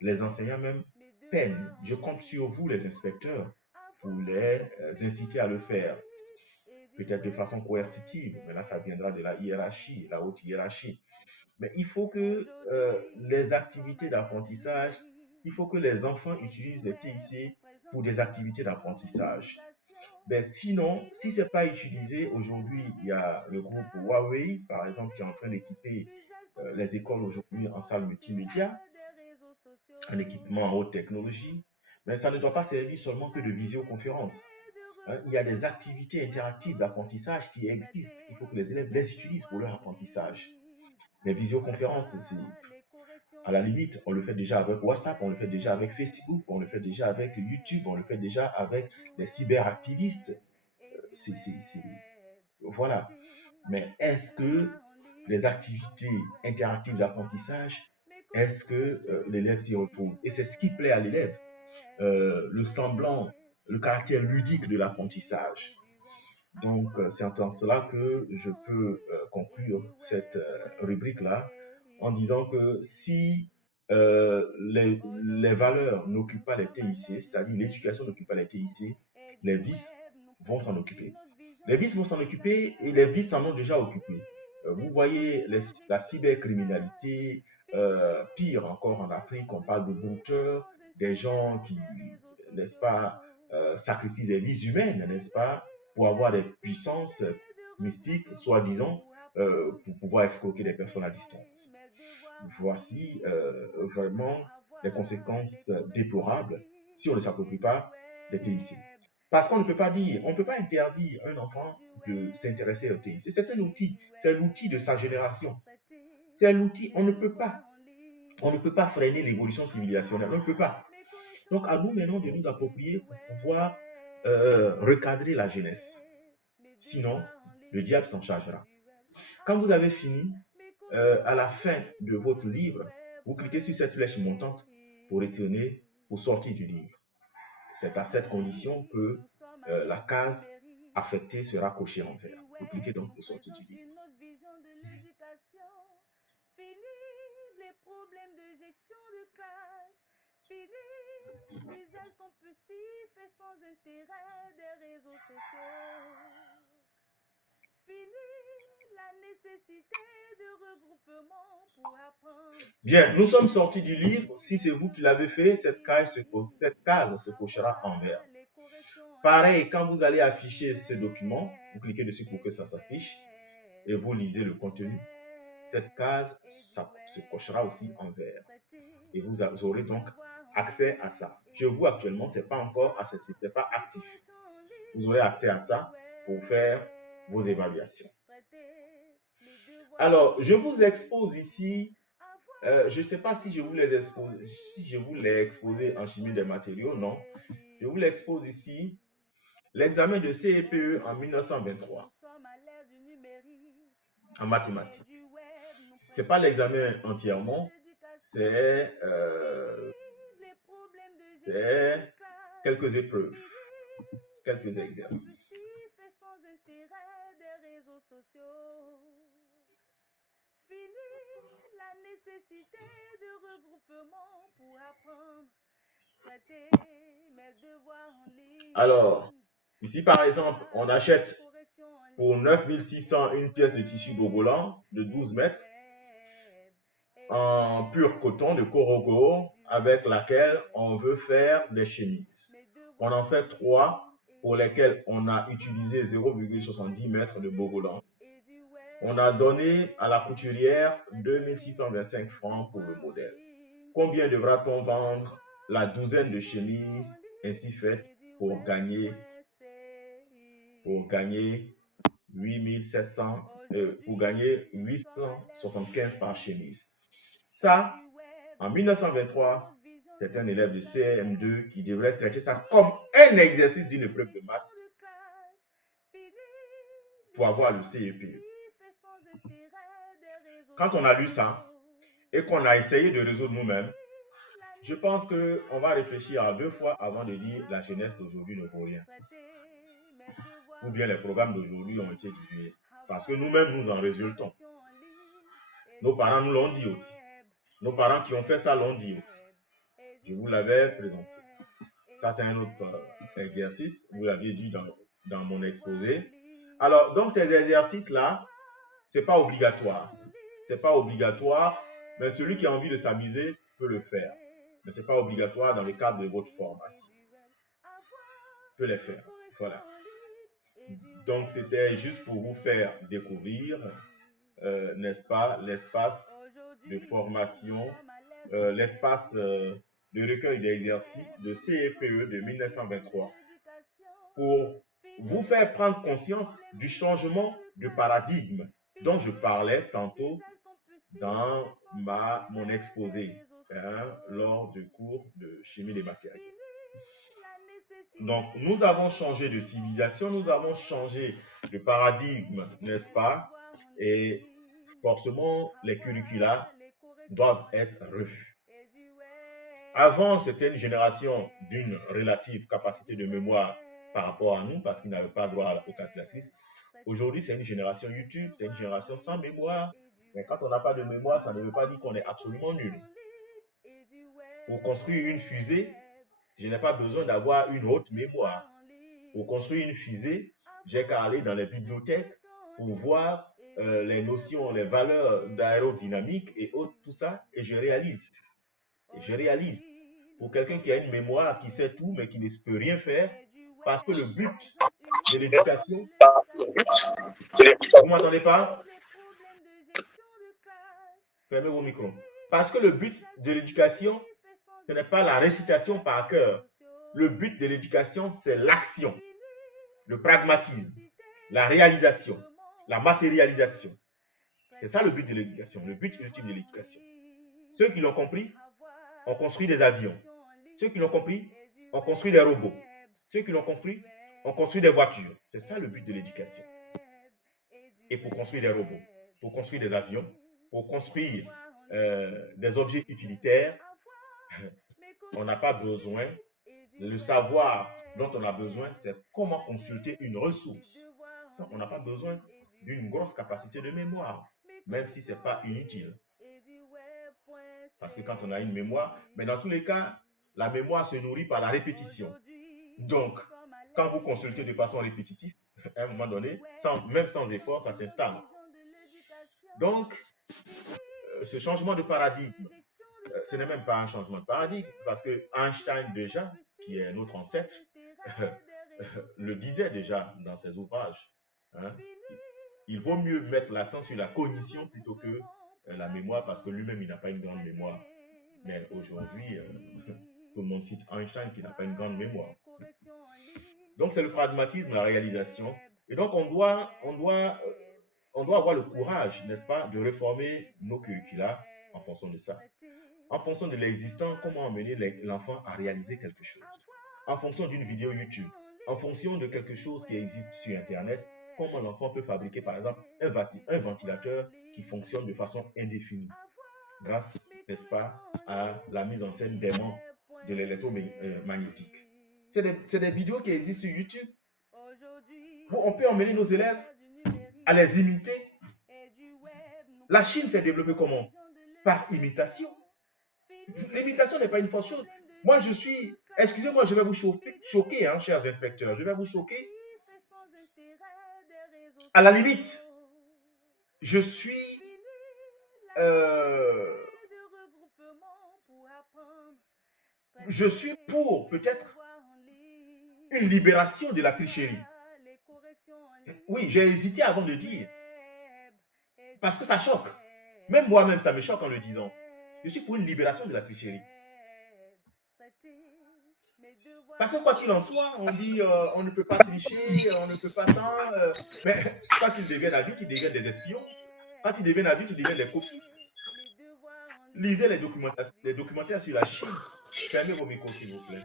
les enseignants même peinent. Je compte sur vous, les inspecteurs, pour les inciter à le faire. Peut-être de façon coercitive, mais là, ça viendra de la hiérarchie, la haute hiérarchie. Mais il faut que les activités d'apprentissage, il faut que les enfants utilisent les TIC pour des activités d'apprentissage. Ben, sinon, si ce n'est pas utilisé, aujourd'hui, il y a le groupe Huawei, par exemple, qui est en train d'équiper les écoles aujourd'hui en salle multimédia, un équipement en haute technologie, mais ça ne doit pas servir seulement que de visioconférence. Il y a des activités interactives d'apprentissage qui existent. Il faut que les élèves les utilisent pour leur apprentissage. Les visioconférences, à la limite, on le fait déjà avec WhatsApp, on le fait déjà avec Facebook, on le fait déjà avec YouTube, on le fait déjà avec les cyberactivistes. Voilà. Mais est-ce que les activités interactives d'apprentissage, est-ce que l'élève s'y retrouve? Et c'est ce qui plaît à l'élève, le semblant, le caractère ludique de l'apprentissage. Donc, c'est en cela que je peux conclure cette rubrique-là en disant que si les valeurs n'occupent pas les TIC, c'est-à-dire l'éducation n'occupe pas les TIC, les vices vont s'en occuper. Les vices vont s'en occuper et les vices s'en ont déjà occupé. Vous voyez la cybercriminalité, pire encore en Afrique, on parle de brouteurs, des gens qui, n'est-ce pas, sacrifient des vies humaines, n'est-ce pas, pour avoir des puissances mystiques, soi-disant, pour pouvoir escroquer des personnes à distance. Voici vraiment les conséquences déplorables si on ne s'approprie pas des TIC. Parce qu'on ne peut pas dire, on ne peut pas interdire à un enfant de s'intéresser au TIC. C'est un outil, c'est l'outil de sa génération. C'est l'outil, on ne peut pas freiner l'évolution civilisationnelle, on ne peut pas. Donc à nous maintenant de nous approprier pour pouvoir recadrer la jeunesse. Sinon, le diable s'en chargera. Quand vous avez fini, à la fin de votre livre, vous cliquez sur cette flèche montante pour retourner, pour sortir du livre. C'est à cette condition que la case affectée sera cochée en vert. Vous cliquez donc pour sortir du livre. Fini les problèmes de gestion de classe. Fini l'usage compulsif et sans intérêt des réseaux sociaux. Fini la nécessité de regroupement pour apprendre. Bien, nous sommes sortis du livre. Si c'est vous qui l'avez fait, cette case se cochera en vert. Pareil, quand vous allez afficher ce document, vous cliquez dessus pour que ça s'affiche et vous lisez le contenu. Cette case se cochera aussi en vert. Et vous aurez donc accès à ça. Chez vous, actuellement, ce n'est pas encore accessible, ce n'est pas actif. Vous aurez accès à ça pour faire vos évaluations. Alors, je vous expose ici, je ne sais pas si je vous l'ai exposé en chimie des matériaux, non. Je vous l'expose ici, l'examen de CEPE en 1923, en mathématiques. Ce n'est pas l'examen entièrement, c'est quelques épreuves, quelques exercices. Alors, ici par exemple, on achète pour 9600 une pièce de tissu Bogolan de 12 mètres en pur coton de Corogo avec laquelle on veut faire des chemises. On en fait 3 pour lesquelles on a utilisé 0,70 mètres de Bogolan. On a donné à la couturière 2625 francs pour le modèle. Combien devra-t-on vendre la douzaine de chemises ainsi faites pour gagner 875 par chemise? Ça, en 1923, c'est un élève de CM2 qui devrait traiter ça comme un exercice d'une épreuve de maths pour avoir le CEPE. Quand on a lu ça et qu'on a essayé de résoudre nous-mêmes, je pense qu'on va réfléchir à 2 fois avant de dire la jeunesse d'aujourd'hui ne vaut rien. Ou bien les programmes d'aujourd'hui ont été dilués. Parce que nous-mêmes, nous en résultons. Nos parents nous l'ont dit aussi. Nos parents qui ont fait ça l'ont dit aussi. Je vous l'avais présenté. Ça, c'est un autre exercice. Vous l'aviez dit dans mon exposé. Alors, donc, ces exercices-là, ce n'est pas obligatoire. Ce n'est pas obligatoire, mais celui qui a envie de s'amuser peut le faire. Mais ce n'est pas obligatoire dans le cadre de votre formation. Peut les faire. Voilà. Donc, c'était juste pour vous faire découvrir, n'est-ce pas, l'espace de formation, l'espace de recueil d'exercices de CEPE de 1923 pour vous faire prendre conscience du changement de paradigme dont je parlais tantôt dans mon exposé lors du cours de chimie des matériaux. Donc, nous avons changé de civilisation, nous avons changé de paradigme, n'est-ce pas? Et forcément, les curricula doivent être revus. Avant, c'était une génération d'une relative capacité de mémoire par rapport à nous, parce qu'ils n'avaient pas droit aux calculatrices. Aujourd'hui, c'est une génération YouTube, c'est une génération sans mémoire. Mais quand on n'a pas de mémoire, ça ne veut pas dire qu'on est absolument nul. Pour construire une fusée, je n'ai pas besoin d'avoir une haute mémoire. Pour construire une fusée, j'ai qu'à aller dans les bibliothèques pour voir les notions, les valeurs d'aérodynamique et autres, tout ça, et je réalise. Et je réalise. Pour quelqu'un qui a une mémoire, qui sait tout, mais qui ne peut rien faire, parce que le but de l'éducation, vous m'entendez pas? Fermez vos micros. Parce que le but de l'éducation, ce n'est pas la récitation par cœur. Le but de l'éducation, c'est l'action, le pragmatisme, la réalisation, la matérialisation. C'est ça le but de l'éducation, le but ultime de l'éducation. Ceux qui l'ont compris, ont construit des avions. Ceux qui l'ont compris, ont construit des robots. Ceux qui l'ont compris, ont construit des voitures. C'est ça le but de l'éducation. Et pour construire des robots, pour construire des avions, pour construire des objets utilitaires, on n'a pas besoin. Le savoir dont on a besoin, c'est comment consulter une ressource. Donc, on n'a pas besoin d'une grosse capacité de mémoire, même si ce n'est pas inutile. Parce que quand on a une mémoire, mais dans tous les cas, la mémoire se nourrit par la répétition. Donc, quand vous consultez de façon répétitive, à un moment donné, même sans effort, ça s'installe. Donc, ce changement de paradigme, ce n'est même pas un changement de paradigme, parce que Einstein déjà, qui est notre ancêtre, le disait déjà dans ses ouvrages. Hein? Il vaut mieux mettre l'accent sur la cognition plutôt que la mémoire, parce que lui-même, il n'a pas une grande mémoire. Mais aujourd'hui, tout le monde cite Einstein qui n'a pas une grande mémoire. Donc, c'est le pragmatisme, la réalisation. Et donc, on doit avoir le courage, n'est-ce pas, de réformer nos curricula en fonction de ça. En fonction de l'existant, comment amener l'enfant à réaliser quelque chose. En fonction d'une vidéo YouTube, en fonction de quelque chose qui existe sur Internet, comment l'enfant peut fabriquer, par exemple, un ventilateur qui fonctionne de façon indéfinie, grâce, n'est-ce pas, à la mise en scène d'aimants de l'électromagnétique. C'est des vidéos qui existent sur YouTube. Bon, on peut emmener nos élèves à les imiter. La Chine s'est développée comment? Par imitation. L'imitation n'est pas une fausse chose. Moi, excusez-moi, je vais vous choquer, hein, chers inspecteurs, je vais vous choquer. À la limite, je suis pour peut-être une libération de la tricherie. Oui, j'ai hésité avant de dire, parce que ça choque. Même moi-même, ça me choque en le disant. Je suis pour une libération de la tricherie. Parce que quoi qu'il en soit, on dit on ne peut pas tricher, on ne peut pas tant. Mais quand ils deviennent adultes, ils deviennent des espions. Quand ils deviennent adultes, ils deviennent des copies. Lisez les documentaires sur la Chine. Fermez vos micros, s'il vous plaît.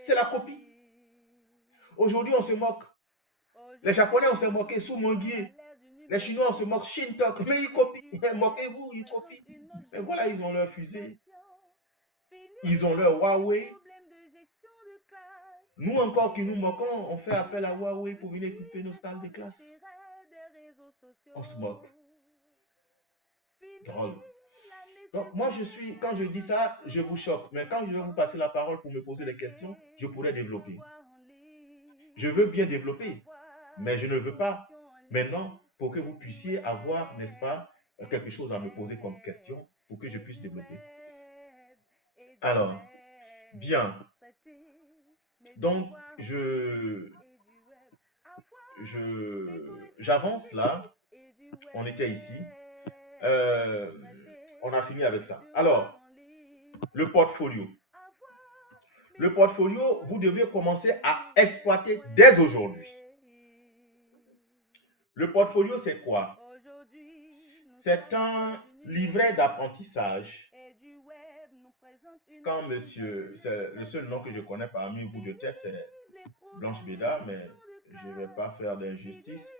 C'est la copie. Aujourd'hui, on se moque. Les Japonais, on s'est moqué sous Monguier. Les Chinois, on se moque Shintok. Mais ils copient. Moquez-vous, ils copient. Mais voilà, ils ont leur fusée. Ils ont leur Huawei. Nous encore qui nous moquons, on fait appel à Huawei pour venir équiper nos salles de classe. On se moque. Drôle. Donc moi quand je dis ça, je vous choque. Mais quand je vais vous passer la parole pour me poser des questions, je pourrais développer. Je veux bien développer, mais je ne veux pas maintenant pour que vous puissiez avoir, n'est-ce pas, quelque chose à me poser comme question pour que je puisse développer. Alors, bien. Donc, j'avance là. On était ici. On a fini avec ça. Alors, le portfolio. Le portfolio, vous devez commencer à exploiter dès aujourd'hui. Le portfolio, c'est quoi? C'est un livret d'apprentissage. Quand monsieur, c'est le seul nom que je connais parmi vous de tête, c'est Blanche Bédard, mais je ne vais pas faire d'injustice.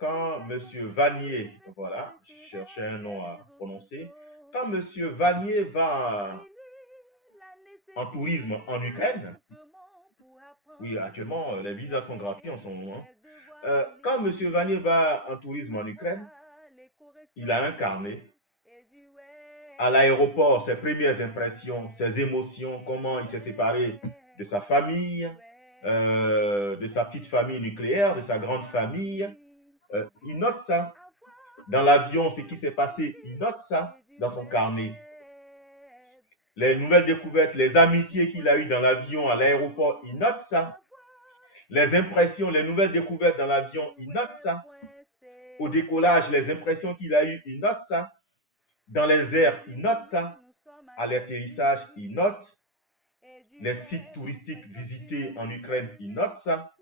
Quand monsieur Vanier, voilà, je cherchais un nom à prononcer, quand monsieur Vanier va en tourisme en Ukraine, oui, actuellement, les visas sont gratuits en ce moment. Quand monsieur Vanier va en tourisme en Ukraine, il a un carnet. À l'aéroport, ses premières impressions, ses émotions, comment il s'est séparé de sa famille, de sa petite famille nucléaire, de sa grande famille. Il note ça. Dans l'avion, ce qui s'est passé, il note ça dans son carnet. Les nouvelles découvertes, les amitiés qu'il a eues dans l'avion, à l'aéroport, il note ça. Les impressions, les nouvelles découvertes dans l'avion, il note ça. Au décollage, les impressions qu'il a eues, il note ça. Dans les airs, il note ça. À l'atterrissage, il note. Les sites touristiques visités en Ukraine, il note ça.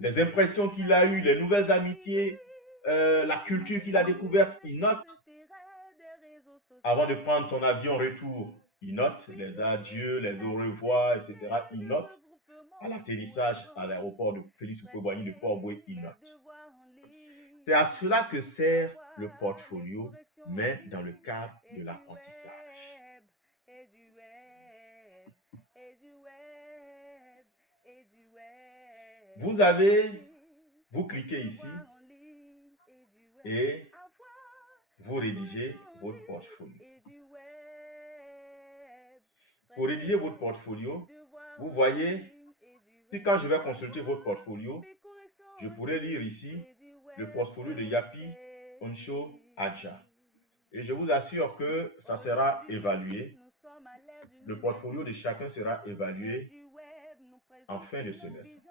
Les impressions qu'il a eues, les nouvelles amitiés, la culture qu'il a découverte, il note. Avant de prendre son avion retour, il note les adieux, les au revoir, etc. Il note. À l'atterrissage à l'aéroport de Félix Houphouët-Boigny de Port-Bouët, il note. C'est à cela que sert le portfolio, mais dans le cadre de l'apprentissage. Vous cliquez ici et vous rédigez votre portfolio. Pour rédiger votre portfolio, vous voyez, si quand je vais consulter votre portfolio, je pourrais lire ici le portfolio de Yapi Oncho Adja. Et je vous assure que ça sera évalué. Le portfolio de chacun sera évalué en fin de semestre.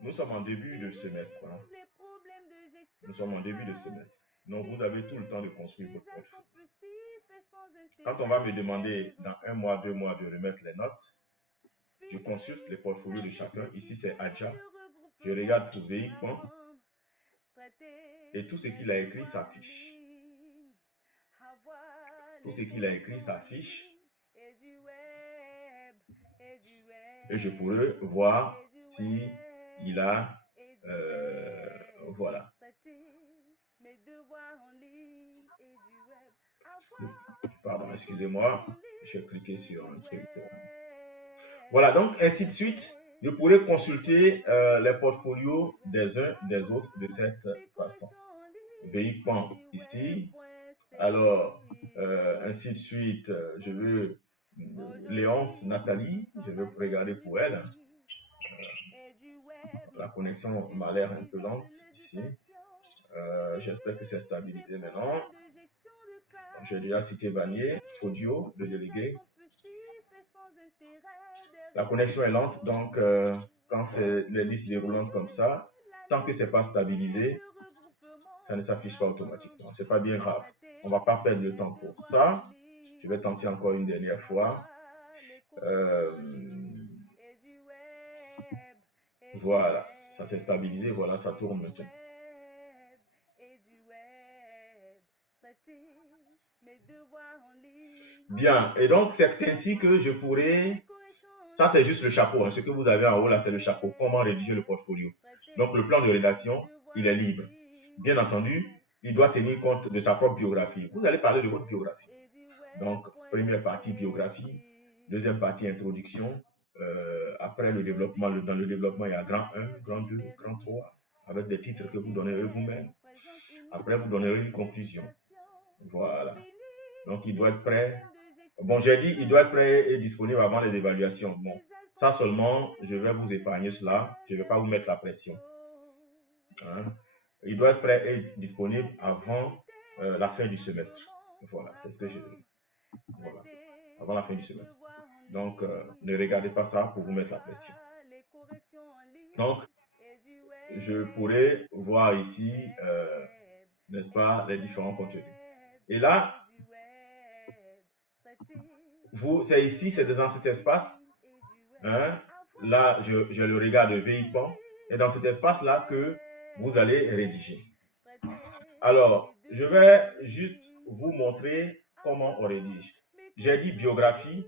Nous sommes en début de semestre. Hein. Nous sommes en début de semestre. Donc, vous avez tout le temps de construire votre portfolio. Quand on va me demander dans 1 mois, 2 mois de remettre les notes, je consulte les portfolios de chacun. Ici, c'est Adja. Je regarde pour véhicule et tout ce qu'il a écrit s'affiche. Tout ce qu'il a écrit s'affiche. Et je pourrais voir si il a... voilà. Pardon, excusez-moi. Je vais cliquer sur un truc. Voilà, donc ainsi de suite. Je pourrais consulter les portfolios des uns des autres de cette façon. Véhicule ici. Alors, ainsi de suite, je veux Léonce, Nathalie, je veux regarder pour elle. La connexion m'a l'air un peu lente ici. J'espère que c'est stabilisé maintenant. J'ai déjà cité Vanier, Fodio, le délégué. La connexion est lente, donc quand c'est les listes déroulantes comme ça, tant que ce n'est pas stabilisé, ça ne s'affiche pas automatiquement. Ce n'est pas bien grave. On ne va pas perdre le temps pour ça. Je vais tenter encore une dernière fois. Voilà, ça s'est stabilisé. Voilà, ça tourne maintenant. Bien, et donc c'est ainsi que je pourrais... Ça, c'est juste le chapeau. Hein. Ce que vous avez en haut, là, c'est le chapeau. Comment rédiger le portfolio. Donc, le plan de rédaction, il est libre. Bien entendu, il doit tenir compte de sa propre biographie. Vous allez parler de votre biographie. Donc, première partie, biographie. Deuxième partie, introduction. Après, le développement. Dans le développement, il y a grand 1, grand 2, grand 3, avec des titres que vous donnerez vous-même. Après, vous donnerez une conclusion. Voilà. Donc, il doit être prêt. Bon, j'ai dit, il doit être prêt et disponible avant les évaluations. Bon, ça seulement, je vais vous épargner cela. Je ne vais pas vous mettre la pression. Hein? Il doit être prêt et disponible avant la fin du semestre. Voilà, c'est ce que je... Voilà, avant la fin du semestre. Donc, ne regardez pas ça pour vous mettre la pression. Donc, je pourrais voir ici, n'est-ce pas, les différents contenus. Et là, c'est ici, c'est dans cet espace. Hein, là, je le regarde véhicule. Et dans cet espace-là que vous allez rédiger. Alors, je vais juste vous montrer comment on rédige. J'ai dit biographie.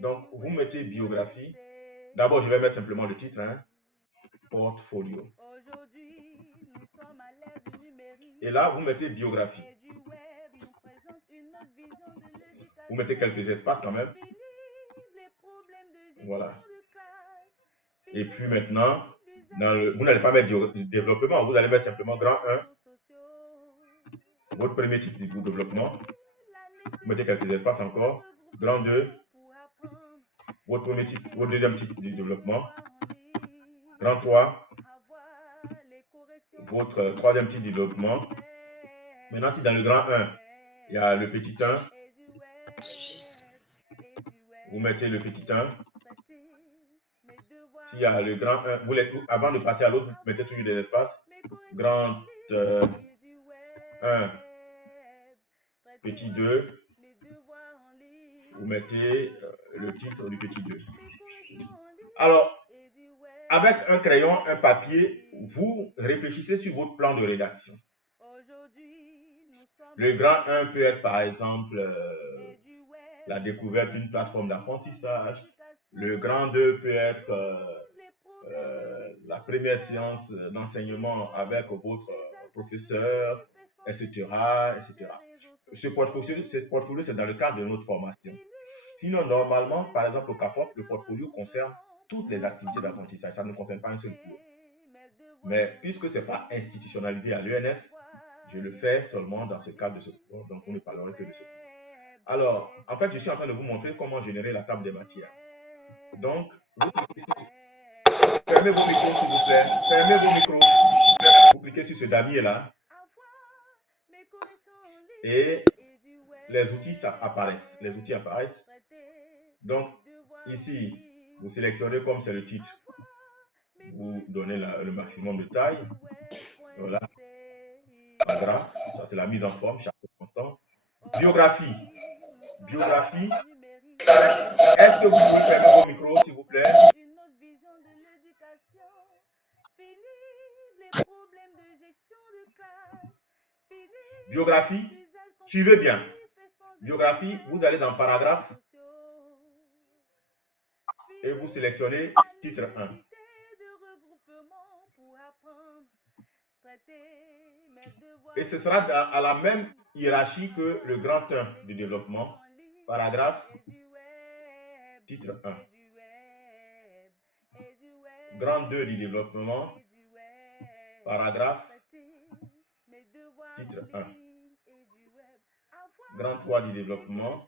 Donc, vous mettez biographie. D'abord, je vais mettre simplement le titre. Hein, portfolio. Et là, vous mettez biographie. Vous mettez quelques espaces quand même. Voilà. Et puis maintenant, vous n'allez pas mettre développement, vous allez mettre simplement grand 1. Votre premier type de développement. Vous mettez quelques espaces encore. Grand 2. votre deuxième titre du développement. Grand 3, votre troisième titre du développement. Maintenant, si dans le grand 1, il y a le petit 1, vous mettez le petit 1. S'il y a le grand 1, avant de passer à l'autre, vous mettez toujours des espaces. Grand 1, petit 2, vous mettez le titre du petit 2. Alors, avec un crayon, un papier, vous réfléchissez sur votre plan de rédaction. Le grand 1 peut être par exemple la découverte d'une plateforme d'apprentissage. Le grand 2 peut être la première séance d'enseignement avec votre professeur, etc., etc. Ce portfolio, c'est dans le cadre de notre formation. Sinon, normalement, par exemple, au CAFOP, le portfolio concerne toutes les activités d'apprentissage. Ça ne concerne pas un seul cours. Mais puisque ce n'est pas institutionnalisé à l'UNS, je le fais seulement dans ce cadre de ce cours. Donc, on ne parlerait que de ce cours. Alors, en fait, je suis en train de vous montrer comment générer la table des matières. Donc, fermez vos micros, s'il vous plaît. Fermez vos micros. Vous cliquez sur ce damier-là. Et les outils apparaissent. Les outils apparaissent. Donc, ici, vous sélectionnez comme c'est le titre. Vous donnez le maximum de taille. Voilà. Paragraphe. Ça, c'est la mise en forme. Chaque temps. Biographie. Biographie. Est-ce que vous pouvez fermer vos micros, s'il vous plaît? Biographie. Suivez bien. Biographie, vous allez dans paragraphe et vous sélectionnez titre 1. Et ce sera à la même hiérarchie que le grand 1 du développement. Paragraphe, titre 1. Grand 2 du développement. Paragraphe, titre 1. Grand 3 du développement.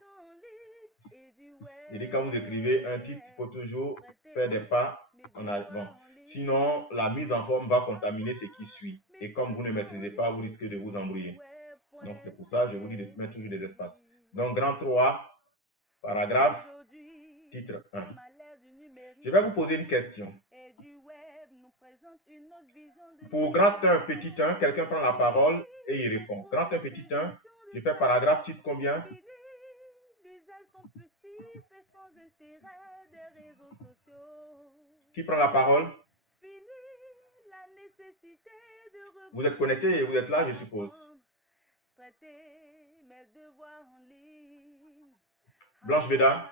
Il dit quand vous écrivez un titre, il faut toujours faire des pas en avant. Sinon, la mise en forme va contaminer ce qui suit. Et comme vous ne maîtrisez pas, vous risquez de vous embrouiller. Donc, c'est pour ça que je vous dis de mettre toujours des espaces. Donc, grand 3, paragraphe, titre 1. Je vais vous poser une question. Pour grand 1, petit 1, quelqu'un prend la parole et il répond. Grand 1, petit 1, je fais paragraphe, titre combien? Qui prend la parole? Vous êtes connecté et vous êtes là, je suppose. Blanche Béda.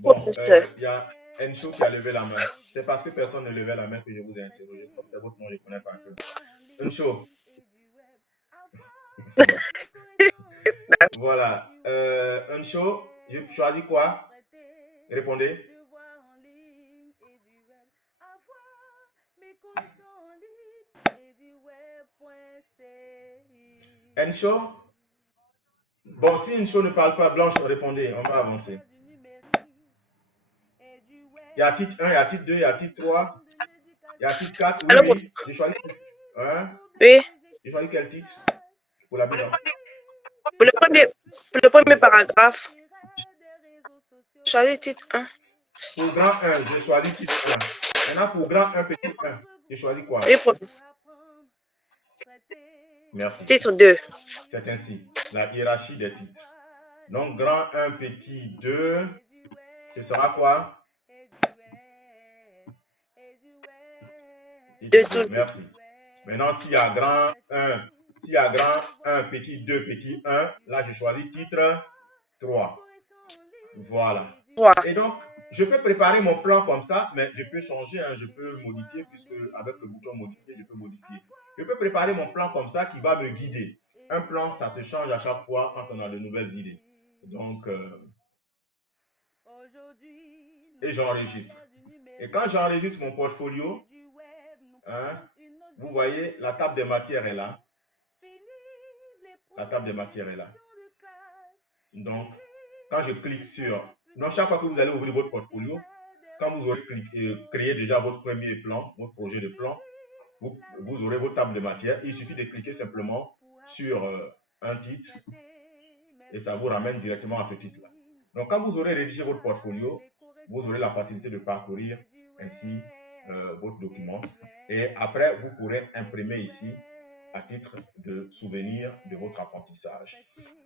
Bon, il y a Encho qui a levé la main. C'est parce que personne ne levait la main que je vous ai interrogé. C'est votre nom, je ne connais pas que. Encho. Voilà. Encho, je choisis quoi? Répondez. Encho? Bon, si Encho ne parle pas, Blanche, répondez. On va avancer. Il y a titre 1, il y a titre 2, il y a titre 3, il y a titre 4. Oui, Alors, oui. J'ai choisi titre 1. Oui. J'ai choisi quel titre pour la mise en forme? Pour le premier paragraphe, choisis titre 1. Pour grand 1, j'ai choisi titre 1. Maintenant, pour grand 1, petit 1, j'ai choisi quoi? Oui, professeur. Merci. Titre 2. C'est ainsi, la hiérarchie des titres. Donc, grand 1, petit 2, ce sera quoi? Titre 2. Merci. Maintenant, s'il y a grand 1, petit 2, petit 1, là, j'ai choisi titre 3. Voilà. 3. Et donc, je peux préparer mon plan comme ça, mais je peux changer, je peux modifier, puisque avec le bouton modifier, je peux modifier. Je peux préparer mon plan comme ça qui va me guider. Un plan, ça se change à chaque fois quand on a de nouvelles idées. Donc, et j'enregistre. Et quand j'enregistre mon portfolio, vous voyez, la table des matières est là. la table des matières est là. Donc, quand je clique sur... Donc, chaque fois que vous allez ouvrir votre portfolio, quand vous aurez créé déjà votre premier plan, votre projet de plan, vous aurez votre table de matière. Il suffit de cliquer simplement sur un titre et ça vous ramène directement à ce titre-là. Donc, quand vous aurez rédigé votre portfolio, vous aurez la facilité de parcourir ainsi votre document. Et après, vous pourrez imprimer ici à titre de souvenir de votre apprentissage.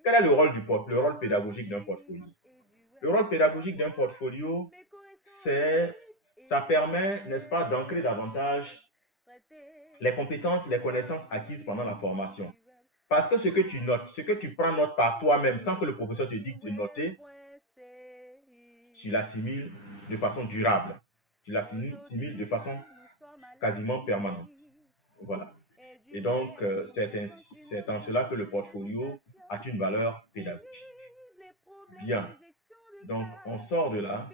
Quel est le rôle pédagogique d'un portfolio? Le rôle pédagogique d'un portfolio, ça permet, n'est-ce pas, d'ancrer davantage les compétences, les connaissances acquises pendant la formation. Parce que ce que tu notes, ce que tu prends note par toi-même sans que le professeur te dise de noter, tu l'assimiles de façon durable. Tu l'assimiles de façon quasiment permanente. Voilà. Et donc, c'est en cela que le portfolio a une valeur pédagogique. Bien. Donc, on sort de là.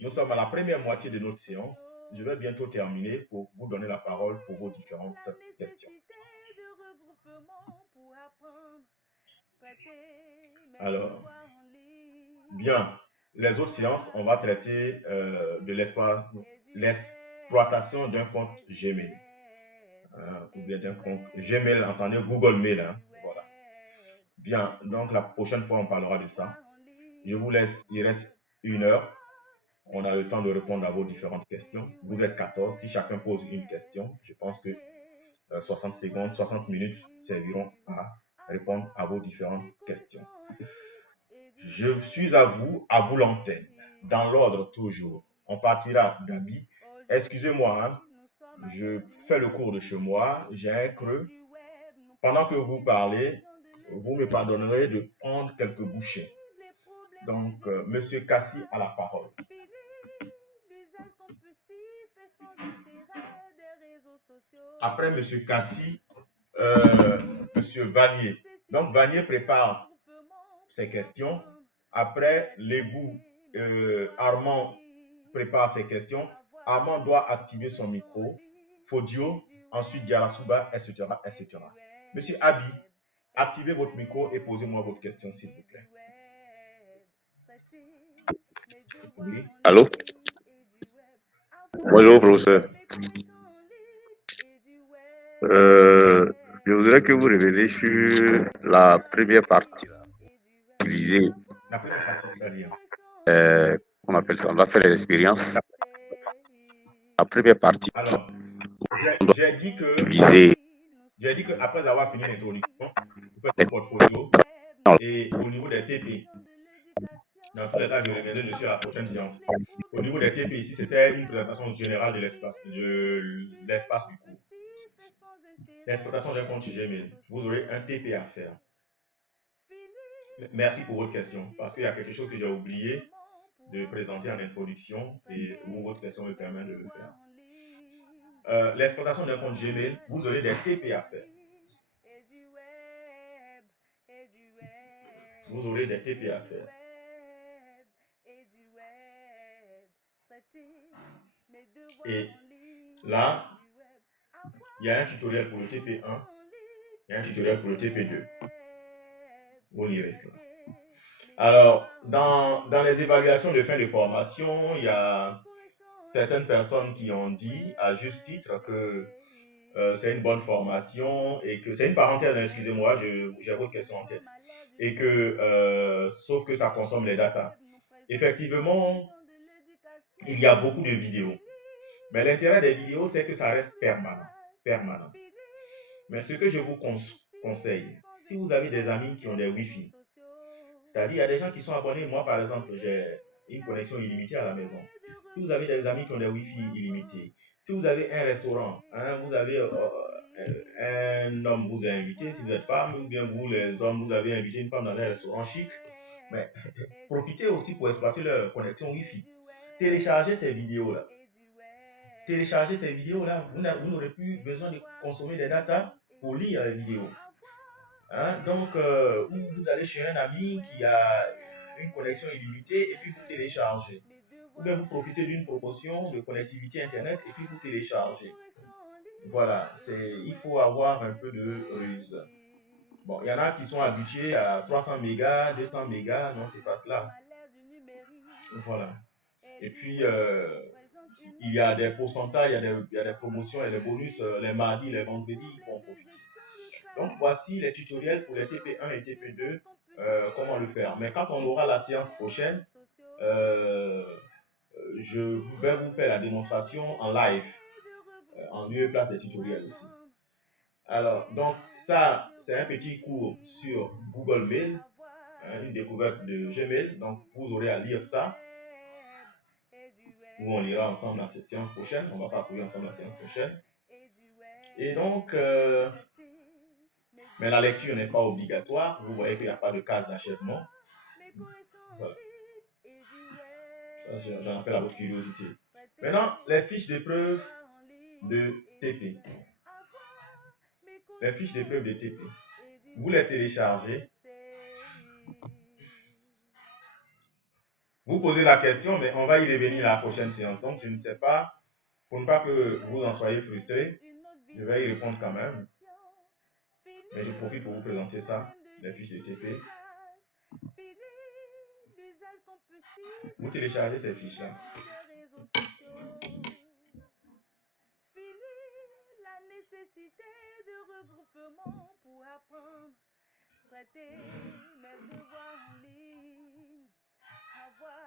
Nous sommes à la première moitié de notre séance. Je vais bientôt terminer pour vous donner la parole pour vos différentes questions. Alors, bien. Les autres séances, on va traiter de l'exploitation d'un compte Gmail. Ou bien d'un compte Gmail, entendez Google Mail. Hein, voilà. Bien, donc la prochaine fois, on parlera de ça. Je vous laisse, il reste 1 heure. On a le temps de répondre à vos différentes questions. Vous êtes 14. Si chacun pose une question, je pense que 60 secondes, 60 minutes serviront à répondre à vos différentes questions. Je suis à vous l'antenne. Dans l'ordre toujours. On partira d'Abi. Excusez-moi, hein, je fais le cours de chez moi. J'ai un creux. Pendant que vous parlez, vous me pardonnerez de prendre quelques bouchées. Donc, Monsieur Cassi a la parole. Après Monsieur Cassi, Monsieur Vanier. Donc, Vanier prépare ses questions. Après, l'égout, Armand prépare ses questions. Armand doit activer son micro. Fodio, ensuite Diarasuba, etc., etc. Monsieur Abi, activez votre micro et posez-moi votre question, s'il vous plaît. Oui. Allô? Bonjour, professeur. Je voudrais que vous reveniez sur la première partie. Utiliser, La première partie, c'est-à-dire on appelle ça, on va faire les expériences. La première partie, alors, on doit j'ai dit utiliser que après avoir fini l'introduction, vous faites un portfolio et au niveau des TP, dans tous les cas, je reviendrai dessus à la prochaine séance. Au niveau des TP, ici, c'était une présentation générale de l'espace du cours. L'exploitation d'un compte Gmail. Vous aurez un TP à faire. Merci pour votre question, parce qu'il y a quelque chose que j'ai oublié de présenter en introduction et où votre question me permet de le faire. L'exploitation d'un compte Gmail, vous aurez des TP à faire. Vous aurez des TP à faire. Et là, il y a un tutoriel pour le TP1, il y a un tutoriel pour le TP2. Vous lirez cela. Alors, dans les évaluations de fin de formation, il y a certaines personnes qui ont dit, à juste titre, que c'est une bonne formation et que c'est une parenthèse, excusez-moi, j'ai votre question en tête. Et que, sauf que ça consomme les datas. Effectivement, il y a beaucoup de vidéos. Mais l'intérêt des vidéos, c'est que ça reste permanent. Mais ce que je vous conseille, si vous avez des amis qui ont des Wi-Fi, c'est-à-dire il y a des gens qui sont abonnés, moi par exemple, j'ai une connexion illimitée à la maison. Si vous avez des amis qui ont des Wi-Fi illimités, si vous avez un restaurant, hein, vous avez un homme vous a invité, si vous êtes femme, ou bien vous les hommes, vous avez invité une femme dans un restaurant chic, mais profitez aussi pour exploiter leur connexion Wi-Fi. Téléchargez ces vidéos-là. Vous n'aurez plus besoin de consommer des datas pour lire les vidéos. Hein? Donc, vous allez chez un ami qui a une connexion illimitée et puis vous téléchargez. Ou bien vous profitez d'une promotion de connectivité Internet et puis vous téléchargez. Voilà, il faut avoir un peu de ruse. Bon, il y en a qui sont habitués à 300 mégas, 200 mégas, non, c'est pas cela. Voilà. Et puis, il y a des pourcentages, il y a des promotions et des bonus les mardis, les vendredis pour en profiter. Donc, voici les tutoriels pour les TP1 et TP2, comment le faire. Mais quand on aura la séance prochaine, je vais vous faire la démonstration en live, en lieu et place des tutoriels aussi. Alors, donc, ça, c'est un petit cours sur Google Mail, une découverte de Gmail. Donc, vous aurez à lire ça, où on lira ensemble la séance prochaine. On ne va pas courir ensemble la séance prochaine. Et donc, mais la lecture n'est pas obligatoire. Vous voyez qu'il n'y a pas de case d'achèvement. Voilà. Ça, j'en appelle à votre curiosité. Maintenant, les fiches d'épreuve de TP. Les fiches d'épreuve de TP. Vous les téléchargez. Vous posez la question, mais on va y revenir à la prochaine séance. Donc, je ne sais pas, pour ne pas que vous en soyez frustrés, je vais y répondre quand même. Mais je profite pour vous présenter ça, les fiches de TP. Vous téléchargez ces fiches-là. Traiter mes devoirs en ligne, avoir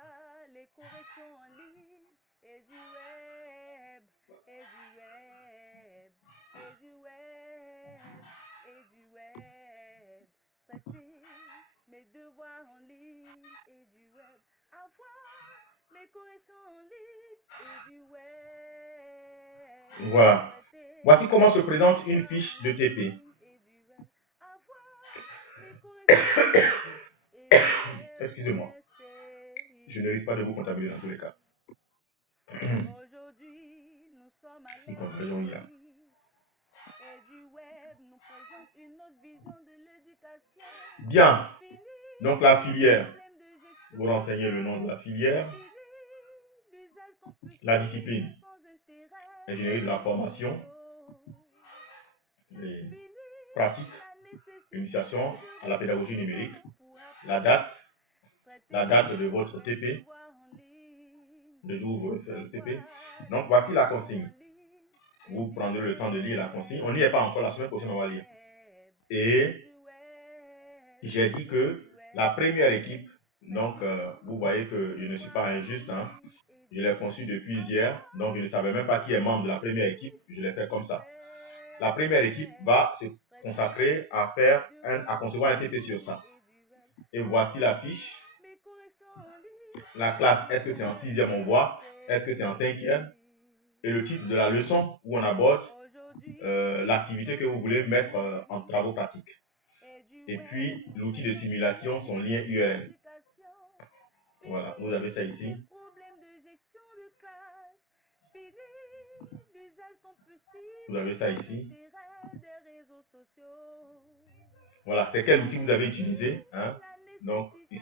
les corrections en ligne, et du web, et du web, et du web, et du web. Traiter mes devoirs en ligne, et du web. Avoir mes corrections en ligne, et du web. Voilà. Voici comment se présente une fiche de TP. Excusez-moi. Je ne risque pas de vous comptabiliser dans tous les cas. Si contagion il y a. Bien. Donc la filière. Vous renseignez le nom de la filière. La discipline. Ingénierie de la formation. Les pratiques. Initiation à la pédagogie numérique. La date de votre TP, le jour où vous refaites le TP. Donc, voici la consigne. Vous prendrez le temps de lire la consigne. On n'y est pas encore, la semaine prochaine, on va lire. Et j'ai dit que la première équipe, donc, vous voyez que je ne suis pas injuste, hein. Je l'ai conçu depuis hier, donc je ne savais même pas qui est membre de la première équipe. Je l'ai fait comme ça. La première équipe va se consacrer à concevoir un TP sur ça. Et voici la fiche. La classe, est-ce que c'est en 6e, on voit? Est-ce que c'est en 5e? Et le titre de la leçon où on aborde l'activité que vous voulez mettre en travaux pratiques. Et puis, l'outil de simulation, son lien URL. Voilà, vous avez ça ici. Vous avez ça ici. Voilà, c'est quel outil vous avez utilisé, hein? Donc, il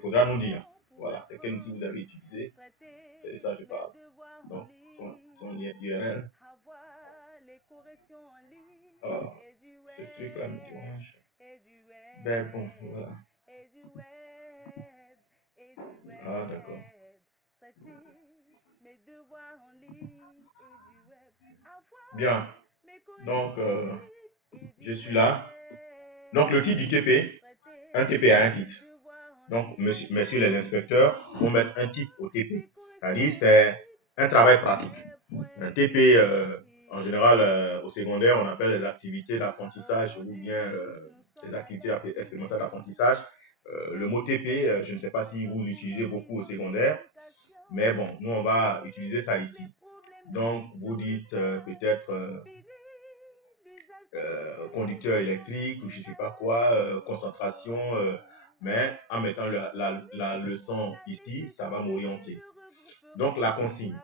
faudra nous dire. Voilà, c'est quel outil vous avez utilisé. C'est de ça que je parle. Donc, son lien URL. Alors, ce truc-là me dérange. Ben bon, voilà. Ah, d'accord. Bien. Donc, je suis là. Donc, le titre du TP, un TP a un titre. Donc, messieurs les inspecteurs vont mettre un titre au TP. C'est-à-dire, c'est un travail pratique. Un TP, en général, au secondaire, on appelle les activités d'apprentissage ou bien les activités expérimentales d'apprentissage. Le mot TP, je ne sais pas si vous l'utilisez beaucoup au secondaire, mais bon, nous, on va utiliser ça ici. Donc, vous dites peut-être conducteur électrique ou je ne sais pas quoi, concentration, mais en mettant la leçon ici, ça va m'orienter. Donc, la consigne.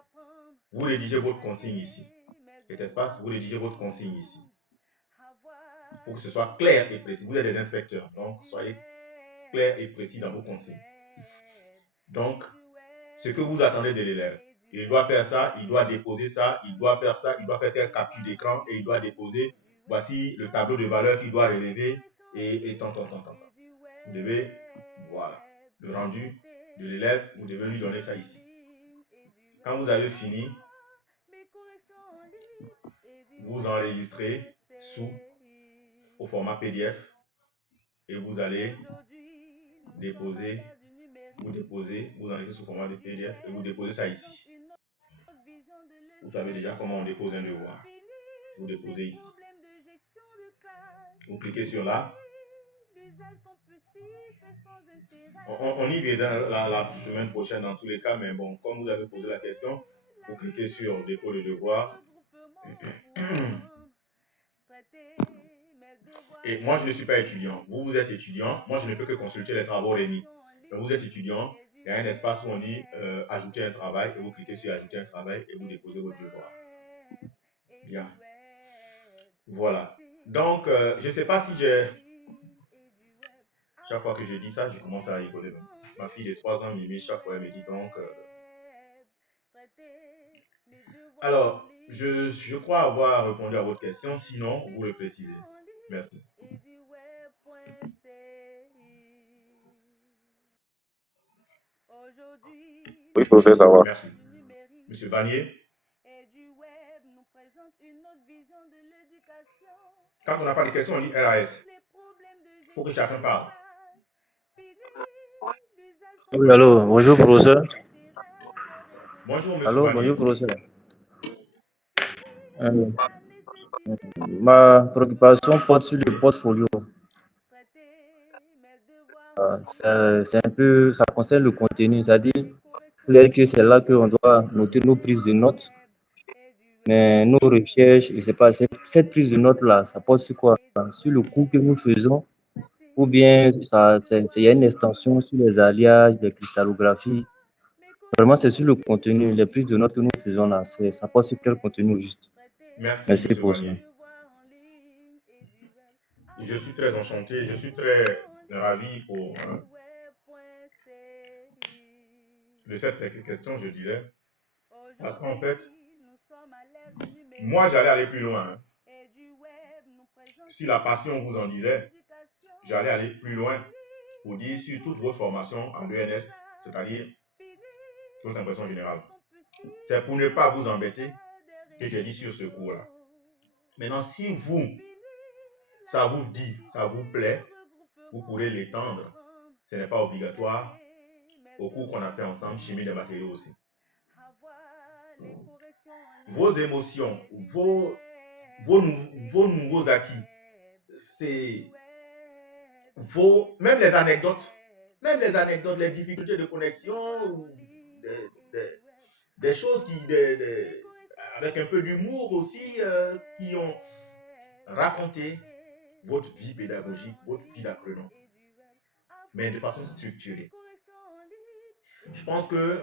Vous rédigez votre consigne ici. Cet espace, vous rédigez votre consigne ici. Il faut que ce soit clair et précis. Vous êtes des inspecteurs, donc soyez clair et précis dans vos consignes. Donc, ce que vous attendez de l'élève. Il doit faire ça, il doit déposer ça, il doit faire ça, il doit faire telle capture d'écran et il doit déposer. Voici le tableau de valeur qu'il doit relever et tant. Vous devez, voilà, le rendu de l'élève, vous devez lui donner ça ici. Quand vous avez fini, vous enregistrez sous au format PDF et vous allez déposer, vous enregistrez sous format de PDF et vous déposez ça ici. Vous savez déjà comment on dépose un devoir. Vous déposez ici. Vous cliquez sur là. On y verra la semaine prochaine dans tous les cas, mais bon, comme vous avez posé la question, vous cliquez sur dépôt de devoir. Et moi, je ne suis pas étudiant. Vous êtes étudiant. Moi, je ne peux que consulter les travaux réunis. Donc, vous êtes étudiant. Il y a un espace où on dit ajouter un travail et vous cliquez sur ajouter un travail et vous déposez votre devoir. Bien. Voilà. Donc, je ne sais pas si j'ai... Chaque fois que je dis ça, je commence à rigoler. Donc, ma fille de 3 ans, Mimi, chaque fois, elle me dit donc... Alors, je crois avoir répondu à votre question. Sinon, vous le précisez. Merci. Oui, professeur. Merci. Monsieur Vanier. Quand on n'a pas de questions, on dit RAS. Il faut que chacun parle. Oui, allô, bonjour professeur. Bonjour monsieur Allô, Vanier. bonjour professeur. Ma préoccupation porte sur le portfolio. C'est un peu, ça concerne le contenu, c'est-à-dire que c'est là qu'on doit noter nos prises de notes, mais nos recherches, je ne sais pas, cette prise de notes-là, ça porte sur quoi? Sur le cours que nous faisons, ou bien il y a une extension sur les alliages, les cristallographies. Vraiment, c'est sur le contenu, les prises de notes que nous faisons là, ça porte sur quel contenu au juste? Merci Merci monsieur pour ça. Vanier. Je suis très enchanté, je suis très ravi pour de cette question, je disais. Parce qu'en fait, moi j'allais aller plus loin. Hein. Si la passion vous en disait, j'allais aller plus loin pour dire sur toute votre formation en ENS, c'est-à-dire toute impression générale. C'est pour ne pas vous embêter que j'ai dit sur ce cours-là. Maintenant, si vous, ça vous dit, ça vous plaît, vous pourrez l'étendre. Ce n'est pas obligatoire au cours qu'on a fait ensemble, chimie des matériaux aussi. Vos émotions, vos nouveaux acquis, c'est même les anecdotes, les difficultés de connexion, des choses avec un peu d'humour aussi, qui ont raconté votre vie pédagogique, votre vie d'apprenant, mais de façon structurée. Je pense que,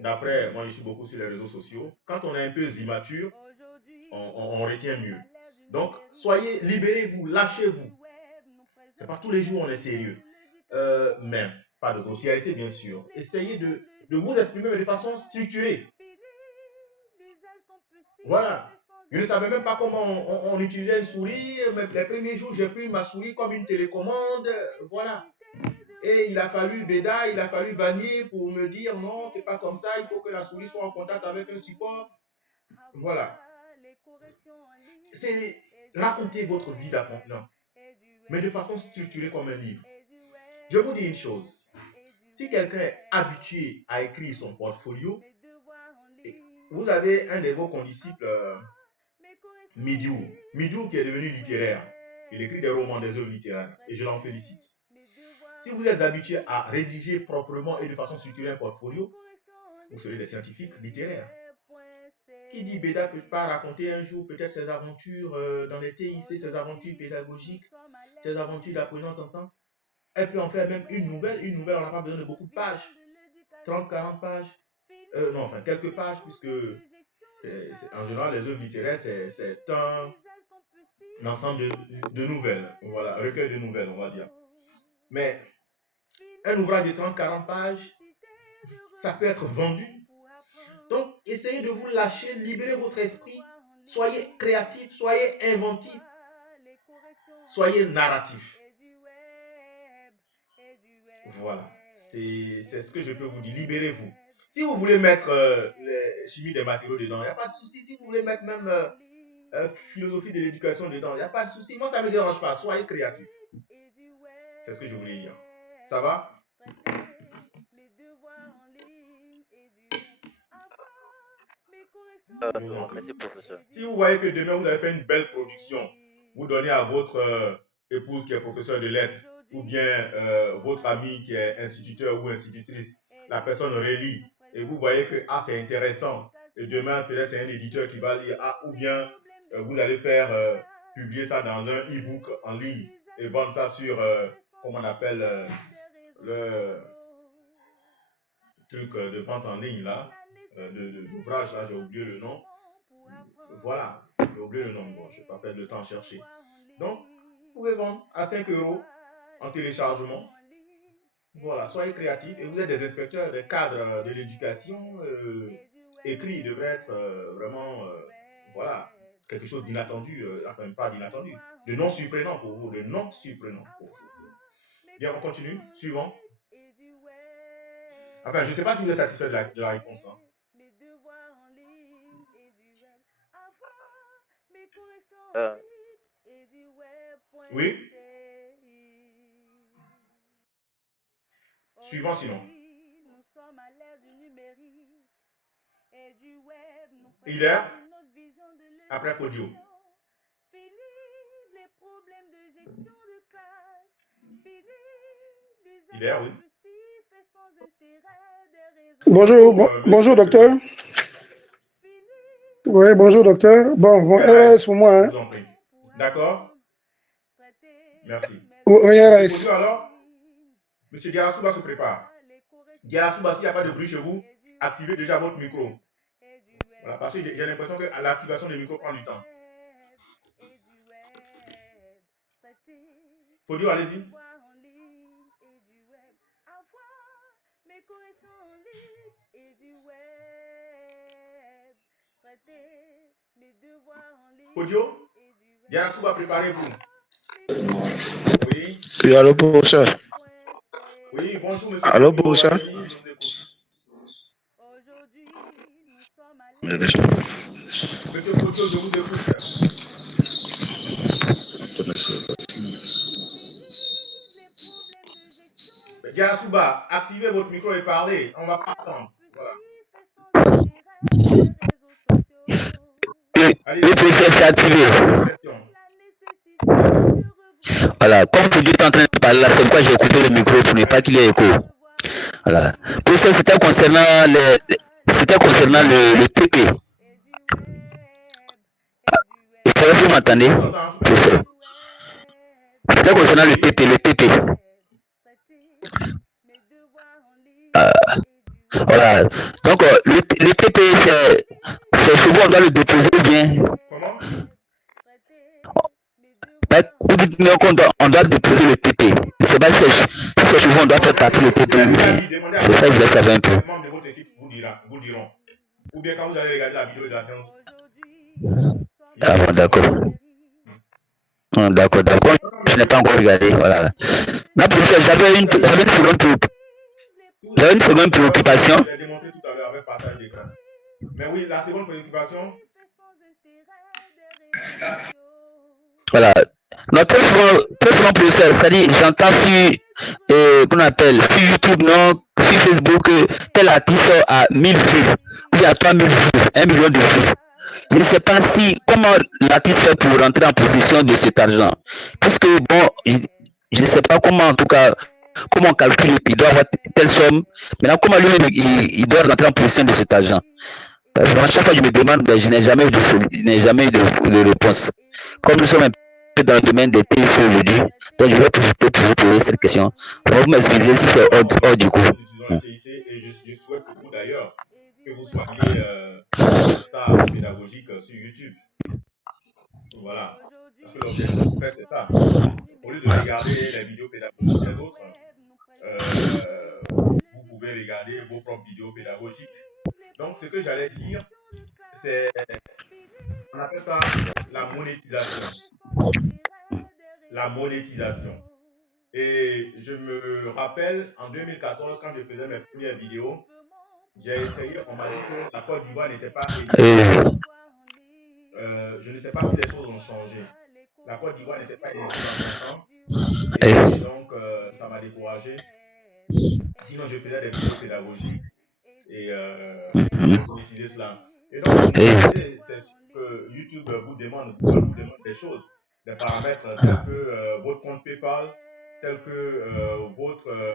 d'après, moi je suis beaucoup sur les réseaux sociaux, quand on est un peu immature, on retient mieux. Donc, libérez-vous, lâchez-vous. C'est pas tous les jours on est sérieux. Mais pas de grossièreté, bien sûr. Essayez de vous exprimer de façon structurée. Voilà. Je ne savais même pas comment on utilisait une souris. Mais les premiers jours, j'ai pris ma souris comme une télécommande. Voilà. Et il a fallu Béda, il a fallu Vanier pour me dire non, c'est pas comme ça, il faut que la souris soit en contact avec un support. Voilà. C'est raconter votre vie d'apprenant, mais de façon structurée comme un livre. Je vous dis une chose. Si quelqu'un est habitué à écrire son portfolio, vous avez un de vos condisciples, Midiou qui est devenu littéraire. Il écrit des romans, des œuvres littéraires, et je l'en félicite. Si vous êtes habitué à rédiger proprement et de façon structurée un portfolio, vous serez des scientifiques littéraires. Qui dit Béda ne peut pas raconter un jour peut-être ses aventures dans les TIC, ses aventures pédagogiques, ses aventures d'apprenant entente. Elle peut en faire même une nouvelle, on n'a pas besoin de beaucoup de pages. 30, 40 pages. Non, enfin, quelques pages, puisque en général, les œuvres littéraires, c'est un ensemble de nouvelles. Voilà, un recueil de nouvelles, on va dire. Mais un ouvrage de 30, 40 pages, ça peut être vendu Donc, essayez de vous lâcher, libérez votre esprit, soyez créatif, soyez inventif, soyez narratif. Voilà, c'est ce que je peux vous dire. Libérez-vous. Si vous voulez mettre les chimie des matériaux dedans, il n'y a pas de souci. Si vous voulez mettre même philosophie de l'éducation dedans, il n'y a pas de souci. Moi, ça ne me dérange pas. Soyez créatif. C'est ce que je voulais dire. Ça va? Merci, professeur. Si vous voyez que demain, vous avez fait une belle production, vous donnez à votre épouse qui est professeur de lettres, ou bien votre ami qui est instituteur ou institutrice, la personne relit, et vous voyez que ah, c'est intéressant, et demain, peut-être c'est un éditeur qui va lire, ah, ou bien vous allez faire publier ça dans un e-book en ligne, et vendre ça sur, comment on appelle, le truc de vente en ligne, là, d'ouvrage, là, j'ai oublié le nom. Voilà, j'ai oublié le nom, bon, je ne vais pas perdre le temps à chercher. Donc, vous pouvez vendre à 5 € en téléchargement. Voilà, soyez créatifs. Et vous êtes des inspecteurs, des cadres de l'éducation. Écrit, il devrait être vraiment, voilà, quelque chose d'inattendu, enfin pas d'inattendu, de non surprenant pour vous, de non surprenant pour vous. Bien, on continue. Suivant. Enfin, je ne sais pas si vous êtes satisfait de la réponse. Hein. Oui. Suivant sinon. Hilaire, après Codio. Hilaire, oui. Bonjour, bonjour docteur. Oui, bonjour docteur. Bon, RS pour moi. Hein. Je vous en prie. D'accord. Merci. Oui, RS. Alors, Monsieur Diarasouba se prépare. Diarasouba, s'il n'y a pas de bruit chez vous, activez déjà votre micro. Voilà, parce que j'ai l'impression que l'activation des micros prend du temps. Podio, allez-y. Podio, Diarasouba, préparez-vous. Oui. Oui, allô, professeur. Oui, bonjour, monsieur. Allô, Podio, professeur. allez-y, je vous écoute. Monsieur Podio, je vous écoute. Diarasouba, activez votre micro et parlez. On ne va pas attendre. Voilà. Le professeur s'est activé. Voilà, comme Podio est en train de parler là, c'est pourquoi j'ai coupé le micro pour ne pas qu'il y ait écho. Voilà. Professeur, c'était concernant le TP. Est-ce que vous m'entendez, professeur? C'était concernant le TP. Voilà. Donc, le TP, c'est souvent on doit le déposer bien. Comment? Vous dites qu'on doit déposer le TP. C'est pas si c'est souvent on doit faire partie le TP. C'est ça que je voulais savoir un peu. Les membres de votre équipe vous diront. Ou bien quand vous allez regarder la vidéo de la séance. Ah bon, d'accord. D'accord. Je n'ai pas encore regardé. Voilà. Non, professeur, j'avais une seconde préoccupation. Je l'ai démontré tout à l'heure avec partage d'écran. Mais oui, la seconde préoccupation. Voilà. Non, très souvent, professeur, c'est-à-dire, j'entends sur YouTube, non, sur Facebook, tel artiste a 1000 vues, ou bien 3000 vues, 1 million de vues. Je ne sais pas comment l'artiste fait pour rentrer en possession de cet argent. Puisque, bon, je ne sais pas comment, en tout cas, comment on calcule, il doit avoir telle somme. Maintenant, comment lui-même, il doit rentrer en possession de cet argent. Parce que à chaque fois que je me demande, je n'ai jamais eu de réponse. Comme nous sommes un peu dans le domaine des TIC aujourd'hui, donc je vais profiter pour vous poser cette question. Vous m'excuser si c'est hors du coup. Et je souhaite pour vous d'ailleurs que vous soyez une star pédagogique sur YouTube. Voilà. Parce que l'objectif pour faire c'est ça. Au lieu de regarder les vidéos pédagogiques des autres, vous pouvez regarder vos propres vidéos pédagogiques. Donc, ce que j'allais dire, c'est, on appelle ça la monétisation. La monétisation. Et je me rappelle, en 2014, quand je faisais mes premières vidéos, j'ai essayé, on m'a dit que la Côte d'Ivoire n'était pas éligible. Je ne sais pas si les choses ont changé. La Côte d'Ivoire n'était pas éligible en son temps. Et donc, ça m'a découragé. Sinon, je faisais des vidéos pédagogiques et je monétisais cela. Et donc, pour monétiser, c'est sûr que YouTube vous demande des choses, des paramètres tels que votre compte PayPal, tels que votre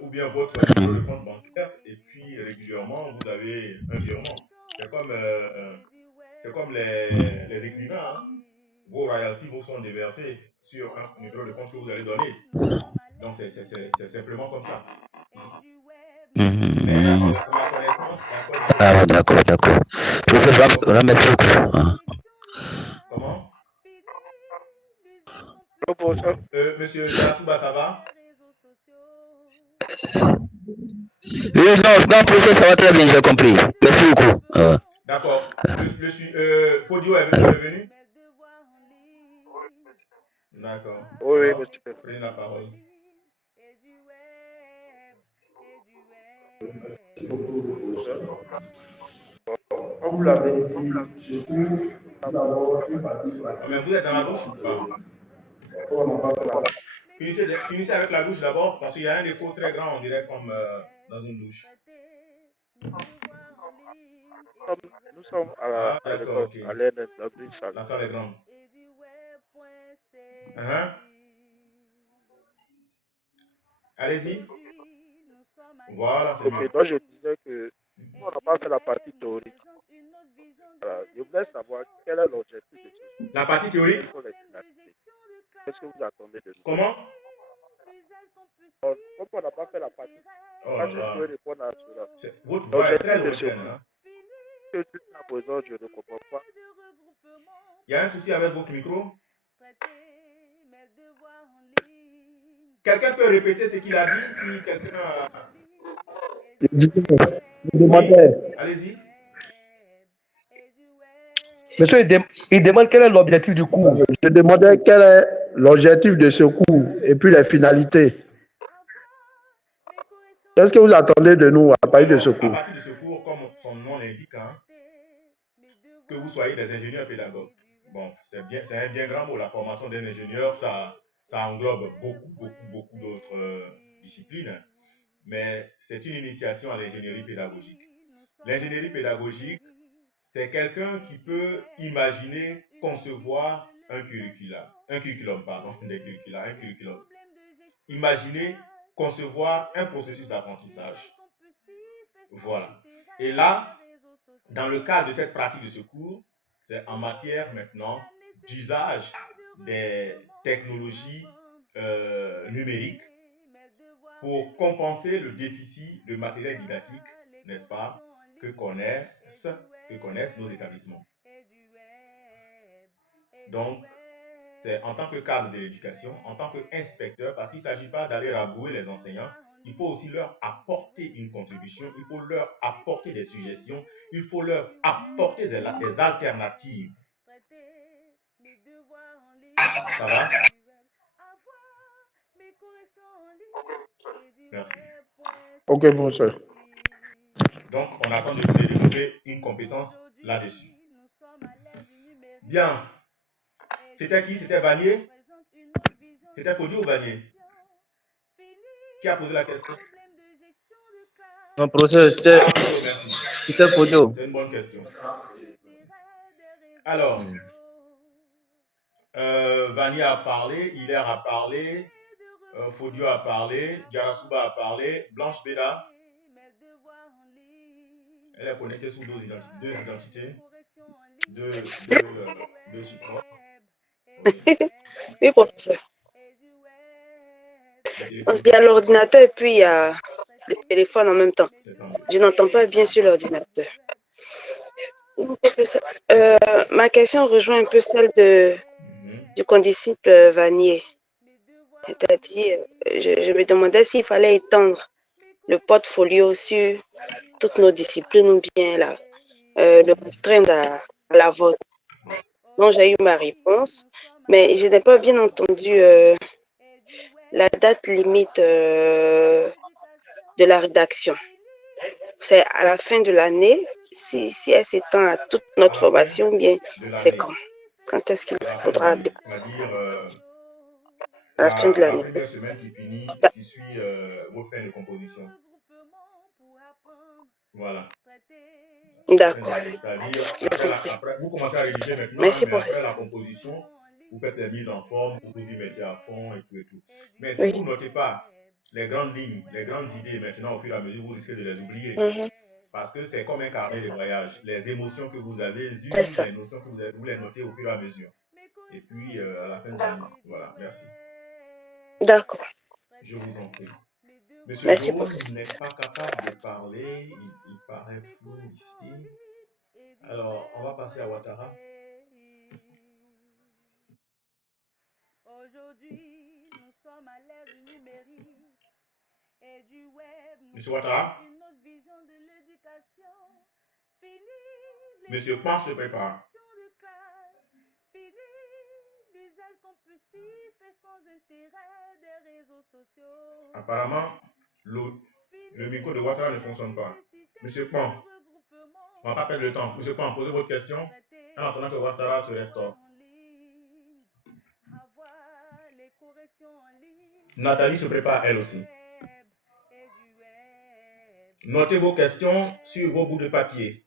ou bien votre numéro de compte bancaire, et puis régulièrement, vous avez un virement. C'est comme les écrivains, hein. Vos royalties vous sont déversées sur un numéro de compte que vous allez donner. Donc, c'est simplement comme ça. Mais à ma connaissance, la Côte d'Ivoire. Ah, d'accord, d'accord. Professeur, merci beaucoup. Ah. Comment? Bonjour. Monsieur Jarasuba, ça va? Oui, non, professeur, ça va très bien, j'ai compris. Merci beaucoup. D'accord. Fodio est revenu? D'accord. Oui, Alors, monsieur. prenez la parole. Merci beaucoup, professeur. Comme vous l'avez dit, nous avons une partie pratique. Mais vous êtes dans la douche ou pas? On n'a pas fait la Finissez avec la douche d'abord, parce qu'il y a un écho très grand, on dirait comme dans une douche. Nous sommes à Ah, d'accord, ok. à l'aide dans une salle. La salle est grande. Uh-huh. Allez-y. Voilà, c'est Ok, donc je disais que on n'a pas fait la partie théorique. Voilà. Je voulais savoir quel est l'objectif de ce. La partie théorique? Qu'est-ce que vous attendez de nous? Comment? Comme on n'a pas fait la partie. Oh Là, je là peux là. répondre à cela. Votre voix est très lointaine. Hein? Que jusqu'à présent, je ne comprends pas. Il y a un souci avec votre micro? Quelqu'un peut répéter ce qu'il a dit si quelqu'un a... Oui, allez-y. Monsieur, il demande quel est l'objectif du cours. Je demandais quel est l'objectif de ce cours et puis les finalités. Qu'est-ce que vous attendez de nous à partir de ce À cours? partir de ce cours, comme son nom l'indique, hein, que vous soyez des ingénieurs pédagogues. Bon, c'est un bien grand mot. La formation d'un ingénieur, ça englobe beaucoup d'autres disciplines. Mais c'est une initiation à l'ingénierie pédagogique. L'ingénierie pédagogique, c'est quelqu'un qui peut imaginer, concevoir un curriculum. Imaginer, concevoir un processus d'apprentissage. Voilà. Et là, dans le cadre de cette pratique de ce cours, c'est en matière maintenant d'usage des technologies numériques pour compenser le déficit de matériel didactique, n'est-ce pas, que connaissent nos établissements. Donc, c'est en tant que cadre de l'éducation, en tant qu'inspecteur, parce qu'il ne s'agit pas d'aller rabouer les enseignants, il faut aussi leur apporter une contribution, il faut leur apporter des suggestions, il faut leur apporter des alternatives. Ça va? Merci. Ok, bonsoir. Donc, on attend de développer une compétence là-dessus. Bien. C'était qui? C'était Vanier? C'était Fodio ou Vanier? Qui a posé la question? Non, professeur, c'était Fodio. C'est une bonne question. Alors, Vanier a parlé, Hilaire a parlé, Fodio a parlé, Jarasuba a parlé, Blanche Beda, elle est connectée sous deux identités, deux supports. Oui, professeur. On se dit à l'ordinateur et puis il y a le téléphone en même temps. Je n'entends pas bien sur l'ordinateur. Professeur, ma question rejoint un peu celle du condisciple Vanier. C'est-à-dire, je me demandais s'il fallait étendre le portfolio sur toutes nos disciplines ou bien le restreindre à la vôtre. Donc, j'ai eu ma réponse, mais je n'ai pas bien entendu la date limite de la rédaction. C'est à la fin de l'année, si elle s'étend à toute notre formation, bien, c'est quand? Quand est-ce qu'il faudra c'est-à-dire à la fin de la l'année? première semaine qui suit votre fin de composition. Voilà. D'accord. C'est-à-dire, après, vous commencez à rédiger maintenant, Merci, mais après professeur. la composition, vous faites les mises en forme, vous vous y mettez à fond et tout et tout. Mais si Oui. vous ne notez pas les grandes lignes, les grandes idées maintenant au fur et à mesure, vous risquez de les oublier. Parce que c'est comme un carnet de voyage. Les émotions que vous avez eues, C'est ça. les notions que vous les notez au fur et à mesure. Et puis, à la fin de l'année. Voilà, merci. D'accord. Je vous en prie. Monsieur Merci, Dose professeur. n'est pas capable de parler. Il paraît flou ici. Alors, on va passer à Ouattara. Aujourd'hui, nous sommes à l'ère du numérique et du web. Monsieur Ouattara. Une autre vision de l'éducation. Fini Monsieur Pan se prépare. de classe. Fini l'usage compulsif et sans intérêt des réseaux sociaux. Apparemment, le micro de Ouattara ne fonctionne pas. Monsieur Pan, on va pas perdre le temps. Monsieur Pan, posez votre question en attendant que Ouattara se restaure. Nathalie se prépare elle aussi. Notez vos questions sur vos bouts de papier.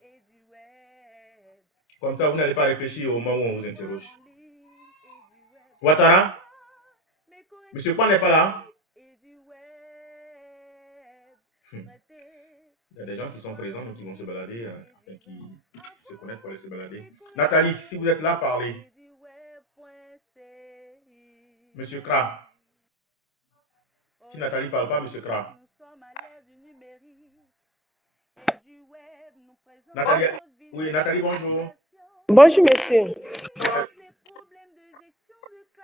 Comme ça, vous n'allez pas réfléchir au moment où on vous interroge. Ouattara? Monsieur Pan n'est pas là? Il y a des gens qui sont présents, mais qui vont se balader, afin qu'ils se connaissent pour aller se balader. Nathalie, si vous êtes là, parlez. Monsieur Kra. Si Nathalie ne parle pas, Monsieur Kra. Nathalie, oui, Nathalie, bonjour. Bonjour, monsieur.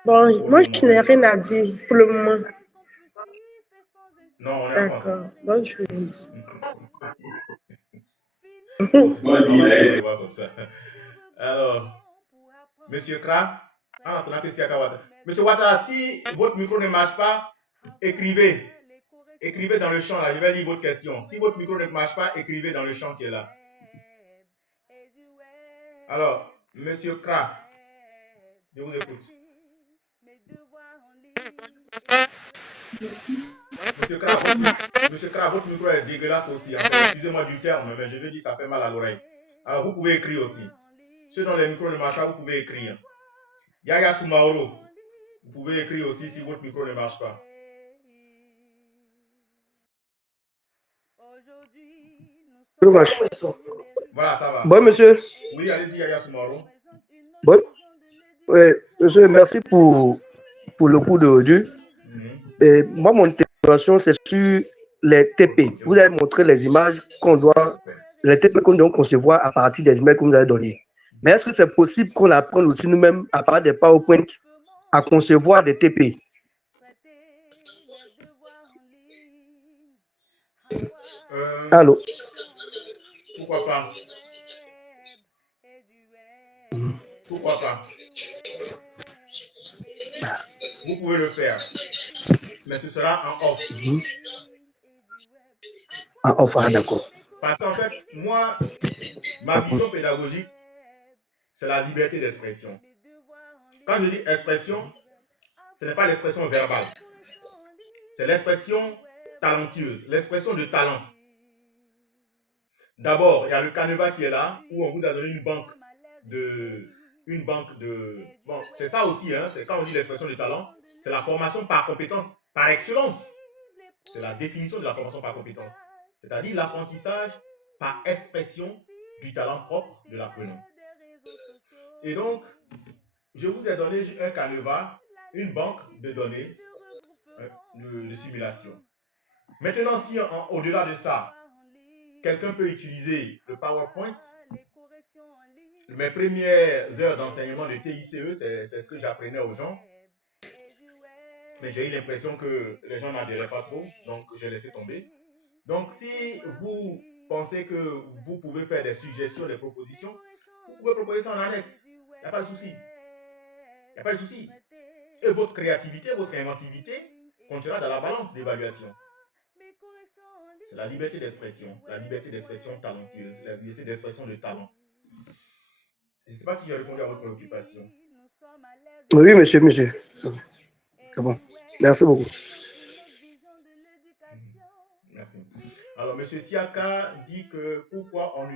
Bon, moi, je n'ai rien à dire pour le moment. Non, on est D'accord. Bonjour. On va dire au revoir comme ça. Alors, Monsieur Kra, en attendant que Siaka Ouattara. Monsieur Ouattara, si votre micro ne marche pas, écrivez. Écrivez dans le champ là, je vais lire votre question. Si votre micro ne marche pas, écrivez dans le champ qui est là. Alors, Monsieur Kra, je vous écoute. Monsieur Kra, votre micro est dégueulasse aussi. Excusez-moi du terme, mais je veux dire, ça fait mal à l'oreille. Alors, vous pouvez écrire aussi. Ceux dont les micros ne marchent pas, vous pouvez écrire. Yaya Sumaoro, vous pouvez écrire aussi si votre micro ne marche pas. Voilà, ça va. Bon, monsieur. Oui, allez-y, Yaya Sumaoro. Bon. Oui, monsieur, merci pour le coup d'aujourd'hui. Et moi, mon intervention, c'est sur les TP. Vous avez montré les images les TP qu'on doit concevoir à partir des images que vous avez données. Mais est-ce que c'est possible qu'on apprenne aussi nous-mêmes, à part des PowerPoint, à concevoir des TP? Allô? Pourquoi pas? Pourquoi pas? Vous pouvez le faire, mais ce sera en off. En off, d'accord. Parce qu'en fait, moi, ma vision pédagogique, c'est la liberté d'expression. Quand je dis expression, ce n'est pas l'expression verbale. C'est l'expression talentueuse, l'expression de talent. D'abord, il y a le Canevas qui est là, où on vous a donné une banque de... Bon, c'est ça aussi, hein, c'est quand on dit l'expression de talent, c'est la formation par compétence, par excellence. C'est la définition de la formation par compétence. C'est-à-dire l'apprentissage par expression du talent propre de l'apprenant. Et donc, je vous ai donné un Canevas, une banque de données de simulation. Maintenant, si au-delà de ça, quelqu'un peut utiliser le PowerPoint, mes premières heures d'enseignement de TICE, c'est ce que j'apprenais aux gens. Mais j'ai eu l'impression que les gens n'adhéraient pas trop, donc j'ai laissé tomber. Donc, si vous pensez que vous pouvez faire des suggestions, des propositions, vous pouvez proposer ça en annexe. Il n'y a pas de souci. Il n'y a pas de souci. Et votre créativité, votre inventivité comptera dans la balance d'évaluation. C'est la liberté d'expression talentueuse, la liberté d'expression de talent. Je ne sais pas si j'ai répondu à votre préoccupation. Oui, monsieur. C'est bon. Merci beaucoup. Merci. Alors, M. Siaka dit que pourquoi on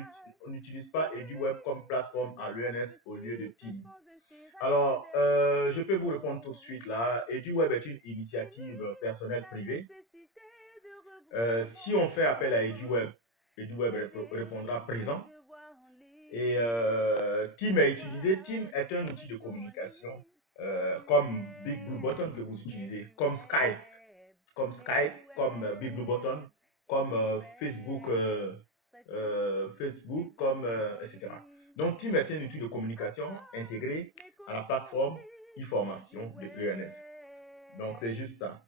n'utilise pas EduWeb comme plateforme à l'UNS au lieu de Team. Alors, je peux vous répondre tout de suite là. EduWeb est une initiative personnelle privée. Si on fait appel à EduWeb répondra présent. Et Team est utilisé. Team est un outil de communication comme Big Blue Button que vous utilisez, comme Skype, comme Big Blue Button, comme Facebook, etc. Donc, Team est un outil de communication intégré à la plateforme e-formation de l'ENS. Donc, c'est juste ça.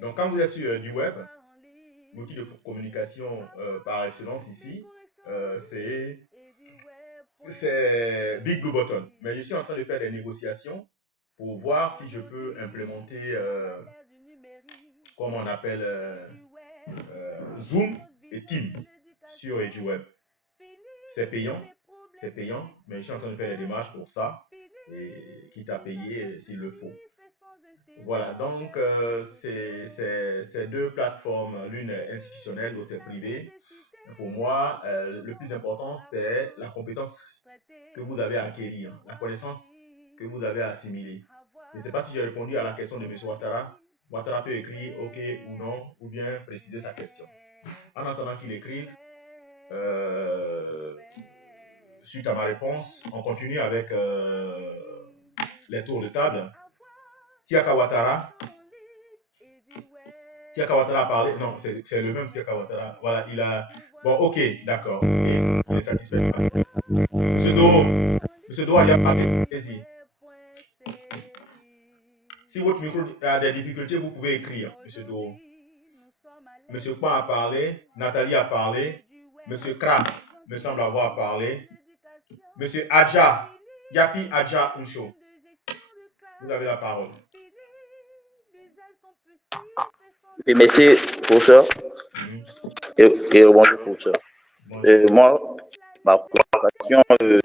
Donc, quand vous êtes sur du web, l'outil de communication par excellence ici, c'est Big Blue Button. Mais je suis en train de faire des négociations pour voir si je peux implémenter, comment on appelle, Zoom et Team sur EduWeb. C'est payant, mais je suis en train de faire des démarches pour ça, et quitte à payer s'il le faut. Voilà, donc c'est deux plateformes, l'une est institutionnelle, l'autre est privée. Pour moi, le plus important, c'est la compétence que vous avez à acquérir, la connaissance que vous avez à assimiler. Je ne sais pas si j'ai répondu à la question de M. Ouattara. Ouattara peut écrire OK ou non, ou bien préciser sa question. En attendant qu'il écrive, suite à ma réponse, on continue avec les tours de table. Siaka Ouattara a parlé. Non, c'est le même Siaka Ouattara. Voilà, il a... Bon, OK, d'accord. Il est satisfait. Monsieur Do a déjà parlé. Allez-y. Si votre micro a des difficultés, vous pouvez écrire, Monsieur Do. Monsieur Pan a parlé. Nathalie a parlé. Monsieur Kra me semble avoir parlé. Monsieur Adja, Yapi Adja Uncho, vous avez la parole. Et merci, professeur. Et bonjour, professeur. Moi, ma préoccupation se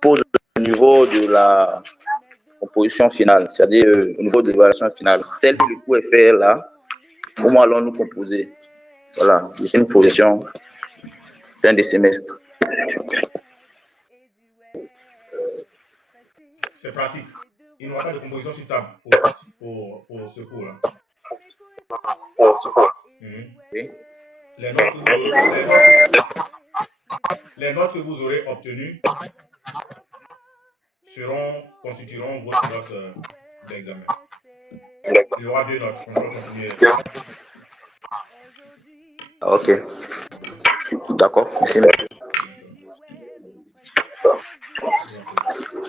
pose au niveau de la composition finale, c'est-à-dire au niveau de l'évaluation finale. Tel que le cours est fait là, comment allons-nous composer? Voilà, c'est une position fin de semestre. C'est pratique. Il n'y aura pas de composition sur table pour ce cours-là. Oui. Les notes que vous aurez obtenues constitueront votre note d'examen. Il y aura 2 notes. On peut continuer. Ok. D'accord. Merci.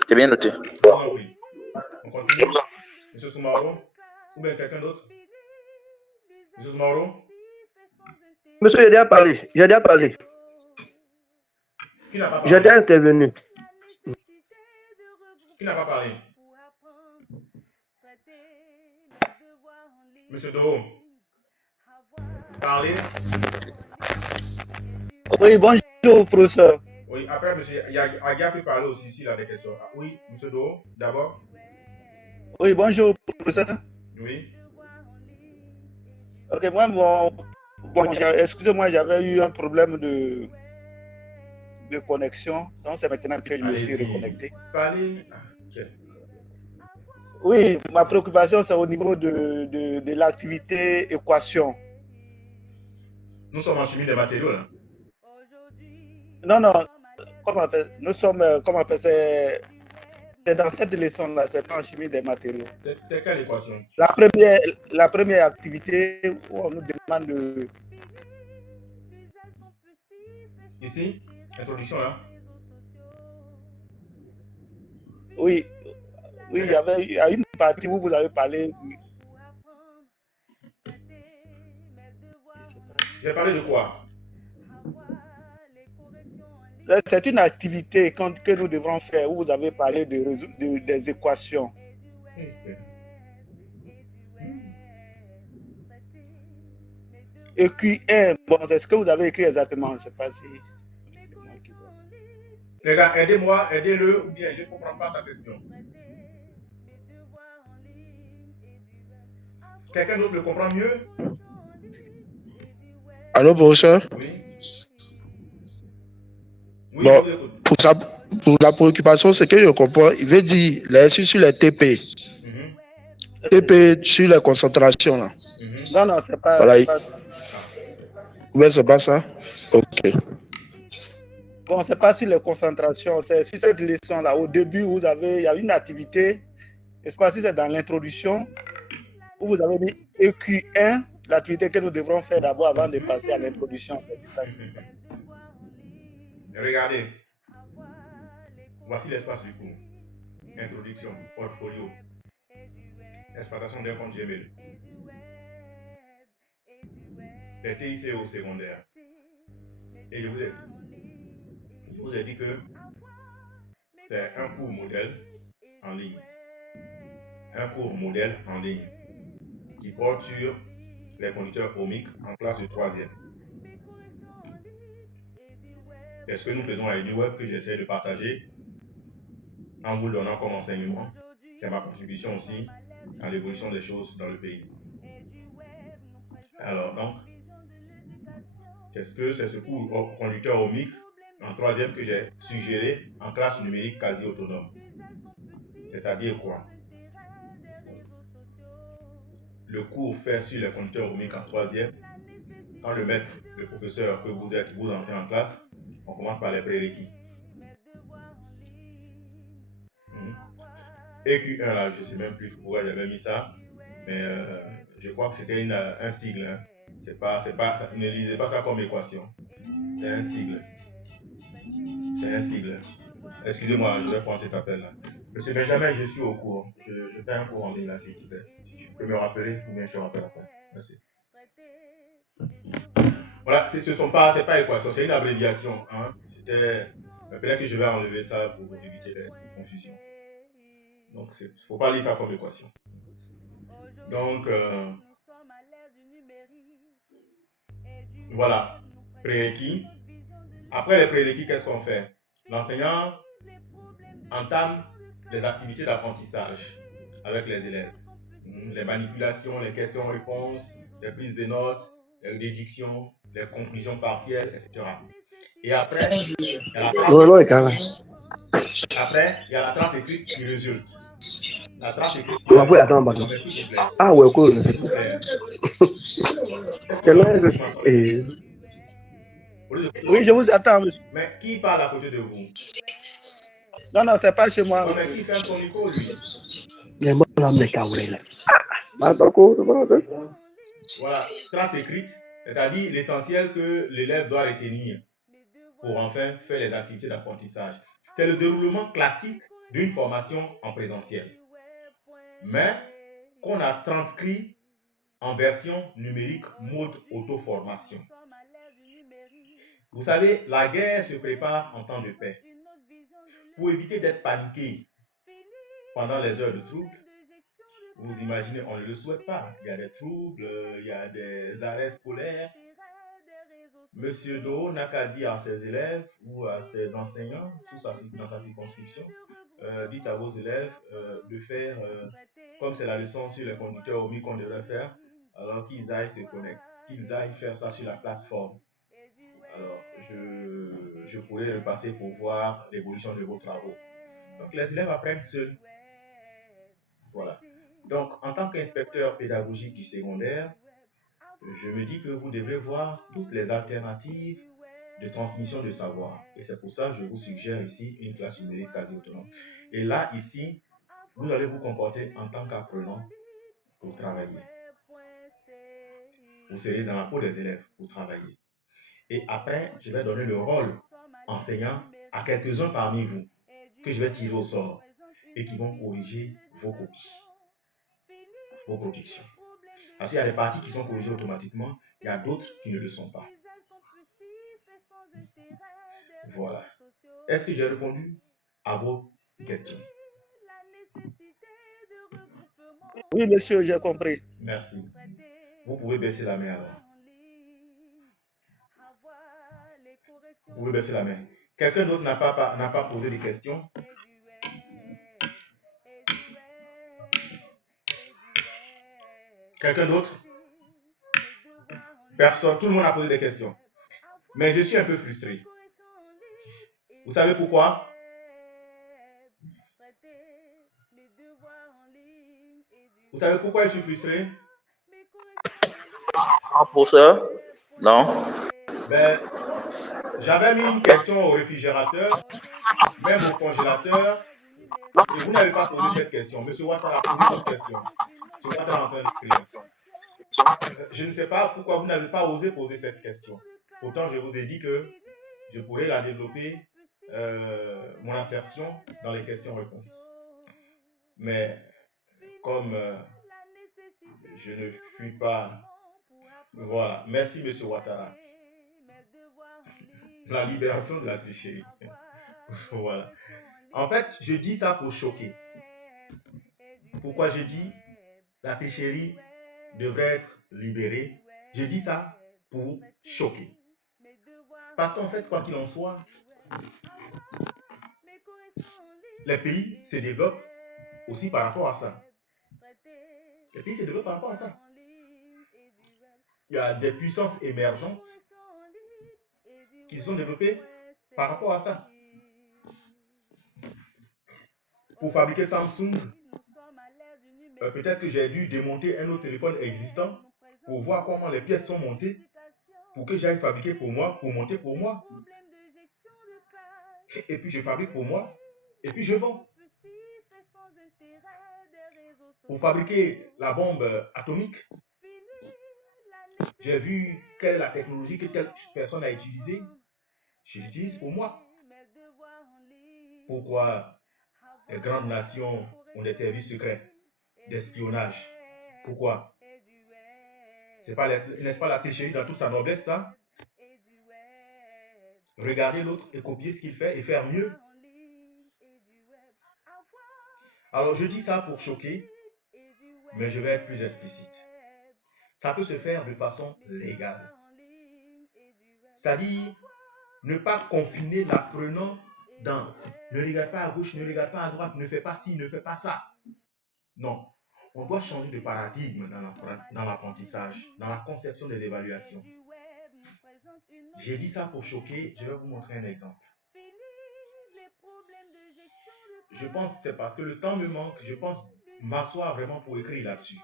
C'est bien noté. On continue. Monsieur Soumaro, ou bien quelqu'un d'autre? Monsieur Soumaro? Monsieur, j'ai déjà parlé. Qui n'a pas parlé? J'ai déjà intervenu. Qui n'a pas parlé? Monsieur Do, parlez. Oui, bonjour, professeur. Oui, après, monsieur Agia peut parler aussi s'il a des questions. Oui, monsieur Do, d'abord. Oui, bonjour, professeur. Oui. Ok, moi, excusez-moi, j'avais eu un problème de connexion. Donc, c'est maintenant que je me suis reconnecté. Parlez. Okay. Oui, ma préoccupation, c'est au niveau de l'activité équation. Nous sommes en chimie des matériaux, là. Non, comment on appelle, nous sommes, comment on appelle, c'est dans cette leçon-là, c'est pas en chimie des matériaux. C'est quelle équation? La première activité où on nous demande de... Ici, introduction, là. Oui, il y a une partie où vous avez parlé. J'ai parlé de quoi? C'est une activité que nous devons faire où vous avez parlé des équations. EQM, bon, c'est ce que vous avez écrit exactement, je ne sais pas si... Les gars, aidez-moi, aidez-le, ou bien je ne comprends pas sa question. Quelqu'un d'autre le comprend mieux? Allô, professeur? Oui. Oui, bon, pour la préoccupation, c'est que je comprends. Il veut dire sur les TP. TP sur les concentrations, là. Non, non, c'est pas... Voilà. C'est pas... Ouais, c'est pas ça? Ok. Bon, c'est pas sur les concentrations, c'est sur cette leçon-là. Au début, il y a une activité, je sais pas si c'est dans l'introduction, où vous avez mis EQ1, l'activité que nous devrons faire d'abord avant de passer à l'introduction. Regardez. Voici l'espace du cours. Introduction, portfolio, exploitation d'un compte Gmail. Les TIC au secondaire. Et je vous ai dit que c'est un cours modèle en ligne. Un cours modèle en ligne qui porte sur les conducteurs ohmiques en classe de 3e. C'est ce que nous faisons à EduWeb que j'essaie de partager en vous le donnant comme enseignement. C'est ma contribution aussi à l'évolution des choses dans le pays. Alors donc, qu'est-ce que c'est ce cours conducteur ohmique en 3e que j'ai suggéré en classe numérique quasi autonome? C'est-à-dire quoi? Le cours fait sur les conducteurs ohmiques en 3e. Quand le maître, le professeur que vous êtes, vous entrez en classe, on commence par les prérequis. EQ1 là, je ne sais même plus pourquoi j'avais mis ça, mais je crois que c'était un sigle. Hein. Ne lisez pas ça comme équation. C'est un sigle. C'est un sigle. Excusez-moi, je vais prendre cet appel-là. Monsieur Benjamin, je suis au cours. Je fais un cours en ligne là, s'il vous plaît. Si tu peux me rappeler, ou bien je te rappelle après. Merci. Voilà, c'est pas équation, c'est une abréviation. Hein. Peut-être que je vais enlever ça pour éviter les confusions. Donc, il ne faut pas lire ça comme équation. Donc, voilà, prérequis. Après les prérequis, qu'est-ce qu'on fait? L'enseignant entame les activités d'apprentissage avec les élèves. Les manipulations, les questions-réponses, les prises de notes, les déductions, les conclusions partielles, etc. Et après, il y a la trace écrite qui résulte. La trace écrite qui résulte. Ah ouais, cool. Oui, je vous attends, monsieur. Mais qui parle à côté de vous? Non, non, c'est pas chez moi. Non, mais qui ferme son micro, lui? Voilà, trace écrite, c'est-à-dire l'essentiel que l'élève doit retenir pour enfin faire les activités d'apprentissage. C'est le déroulement classique d'une formation en présentiel, mais qu'on a transcrit en version numérique mode auto-formation. Vous savez, la guerre se prépare en temps de paix. Pour éviter d'être paniqué pendant les heures de troubles, vous imaginez, on ne le souhaite pas. Il y a des troubles, il y a des arrêts scolaires. Monsieur Do n'a qu'à dire à ses élèves ou à ses enseignants dans sa circonscription, dites à vos élèves de faire, comme c'est la leçon sur les conducteurs ohmiques qu'on devrait faire, alors qu'ils aillent se connecter, qu'ils aillent faire ça sur la plateforme. Alors, je pourrais repasser pour voir l'évolution de vos travaux. Donc, les élèves apprennent seuls. Voilà. Donc, en tant qu'inspecteur pédagogique du secondaire, je me dis que vous devrez voir toutes les alternatives de transmission de savoir. Et c'est pour ça que je vous suggère ici une classe numérique quasi autonome. Et là, ici, vous allez vous comporter en tant qu'apprenant pour travailler. Vous serez dans la peau des élèves pour travailler. Et après, je vais donner le rôle enseignant à quelques-uns parmi vous que je vais tirer au sort et qui vont corriger vos copies, vos productions. Parce qu'il y a des parties qui sont corrigées automatiquement, il y a d'autres qui ne le sont pas. Voilà. Est-ce que j'ai répondu à vos questions? Oui, monsieur, j'ai compris. Merci. Vous pouvez baisser la main alors. Vous pouvez baisser la main. Quelqu'un d'autre n'a pas posé des questions? Quelqu'un d'autre? Personne. Tout le monde a posé des questions. Mais je suis un peu frustré. Vous savez pourquoi? Vous savez pourquoi je suis frustré? Pour ça? Non. Ben, j'avais mis une question au réfrigérateur, même au congélateur, et vous n'avez pas posé cette question. Monsieur Ouattara a posé une question. Monsieur Ouattara est en train d'écrire. Je ne sais pas pourquoi vous n'avez pas osé poser cette question. Pourtant, je vous ai dit que je pourrais la développer, mon insertion dans les questions-réponses. Mais comme je ne suis pas... Voilà. Merci, monsieur Ouattara. La libération de la tricherie. Voilà. En fait, je dis ça pour choquer. Pourquoi je dis la tricherie devrait être libérée? Je dis ça pour choquer. Parce qu'en fait, quoi qu'il en soit, les pays se développent aussi par rapport à ça. Les pays se développent par rapport à ça. Il y a des puissances émergentes qui se sont développées par rapport à ça. Pour fabriquer Samsung, peut-être que j'ai dû démonter un autre téléphone existant pour voir comment les pièces sont montées pour que j'aille fabriquer pour moi, pour monter pour moi. Et puis je fabrique pour moi et puis je vends. Pour fabriquer la bombe atomique, j'ai vu quelle est la technologie que telle personne a utilisée. Je l'utilise pour moi. Pourquoi les grandes nations ont des services secrets d'espionnage? Pourquoi? N'est-ce pas la tricherie dans toute sa noblesse, ça? Regarder l'autre et copier ce qu'il fait et faire mieux. Alors, je dis ça pour choquer, mais je vais être plus explicite. Ça peut se faire de façon légale. C'est-à-dire, ne pas confiner l'apprenant dans « ne regarde pas à gauche, ne regarde pas à droite, ne fais pas ci, ne fais pas ça ». Non, on doit changer de paradigme dans l'apprentissage, dans la conception des évaluations. J'ai dit ça pour choquer, je vais vous montrer un exemple. Je pense que c'est parce que le temps me manque, je pense m'asseoir vraiment pour écrire là-dessus.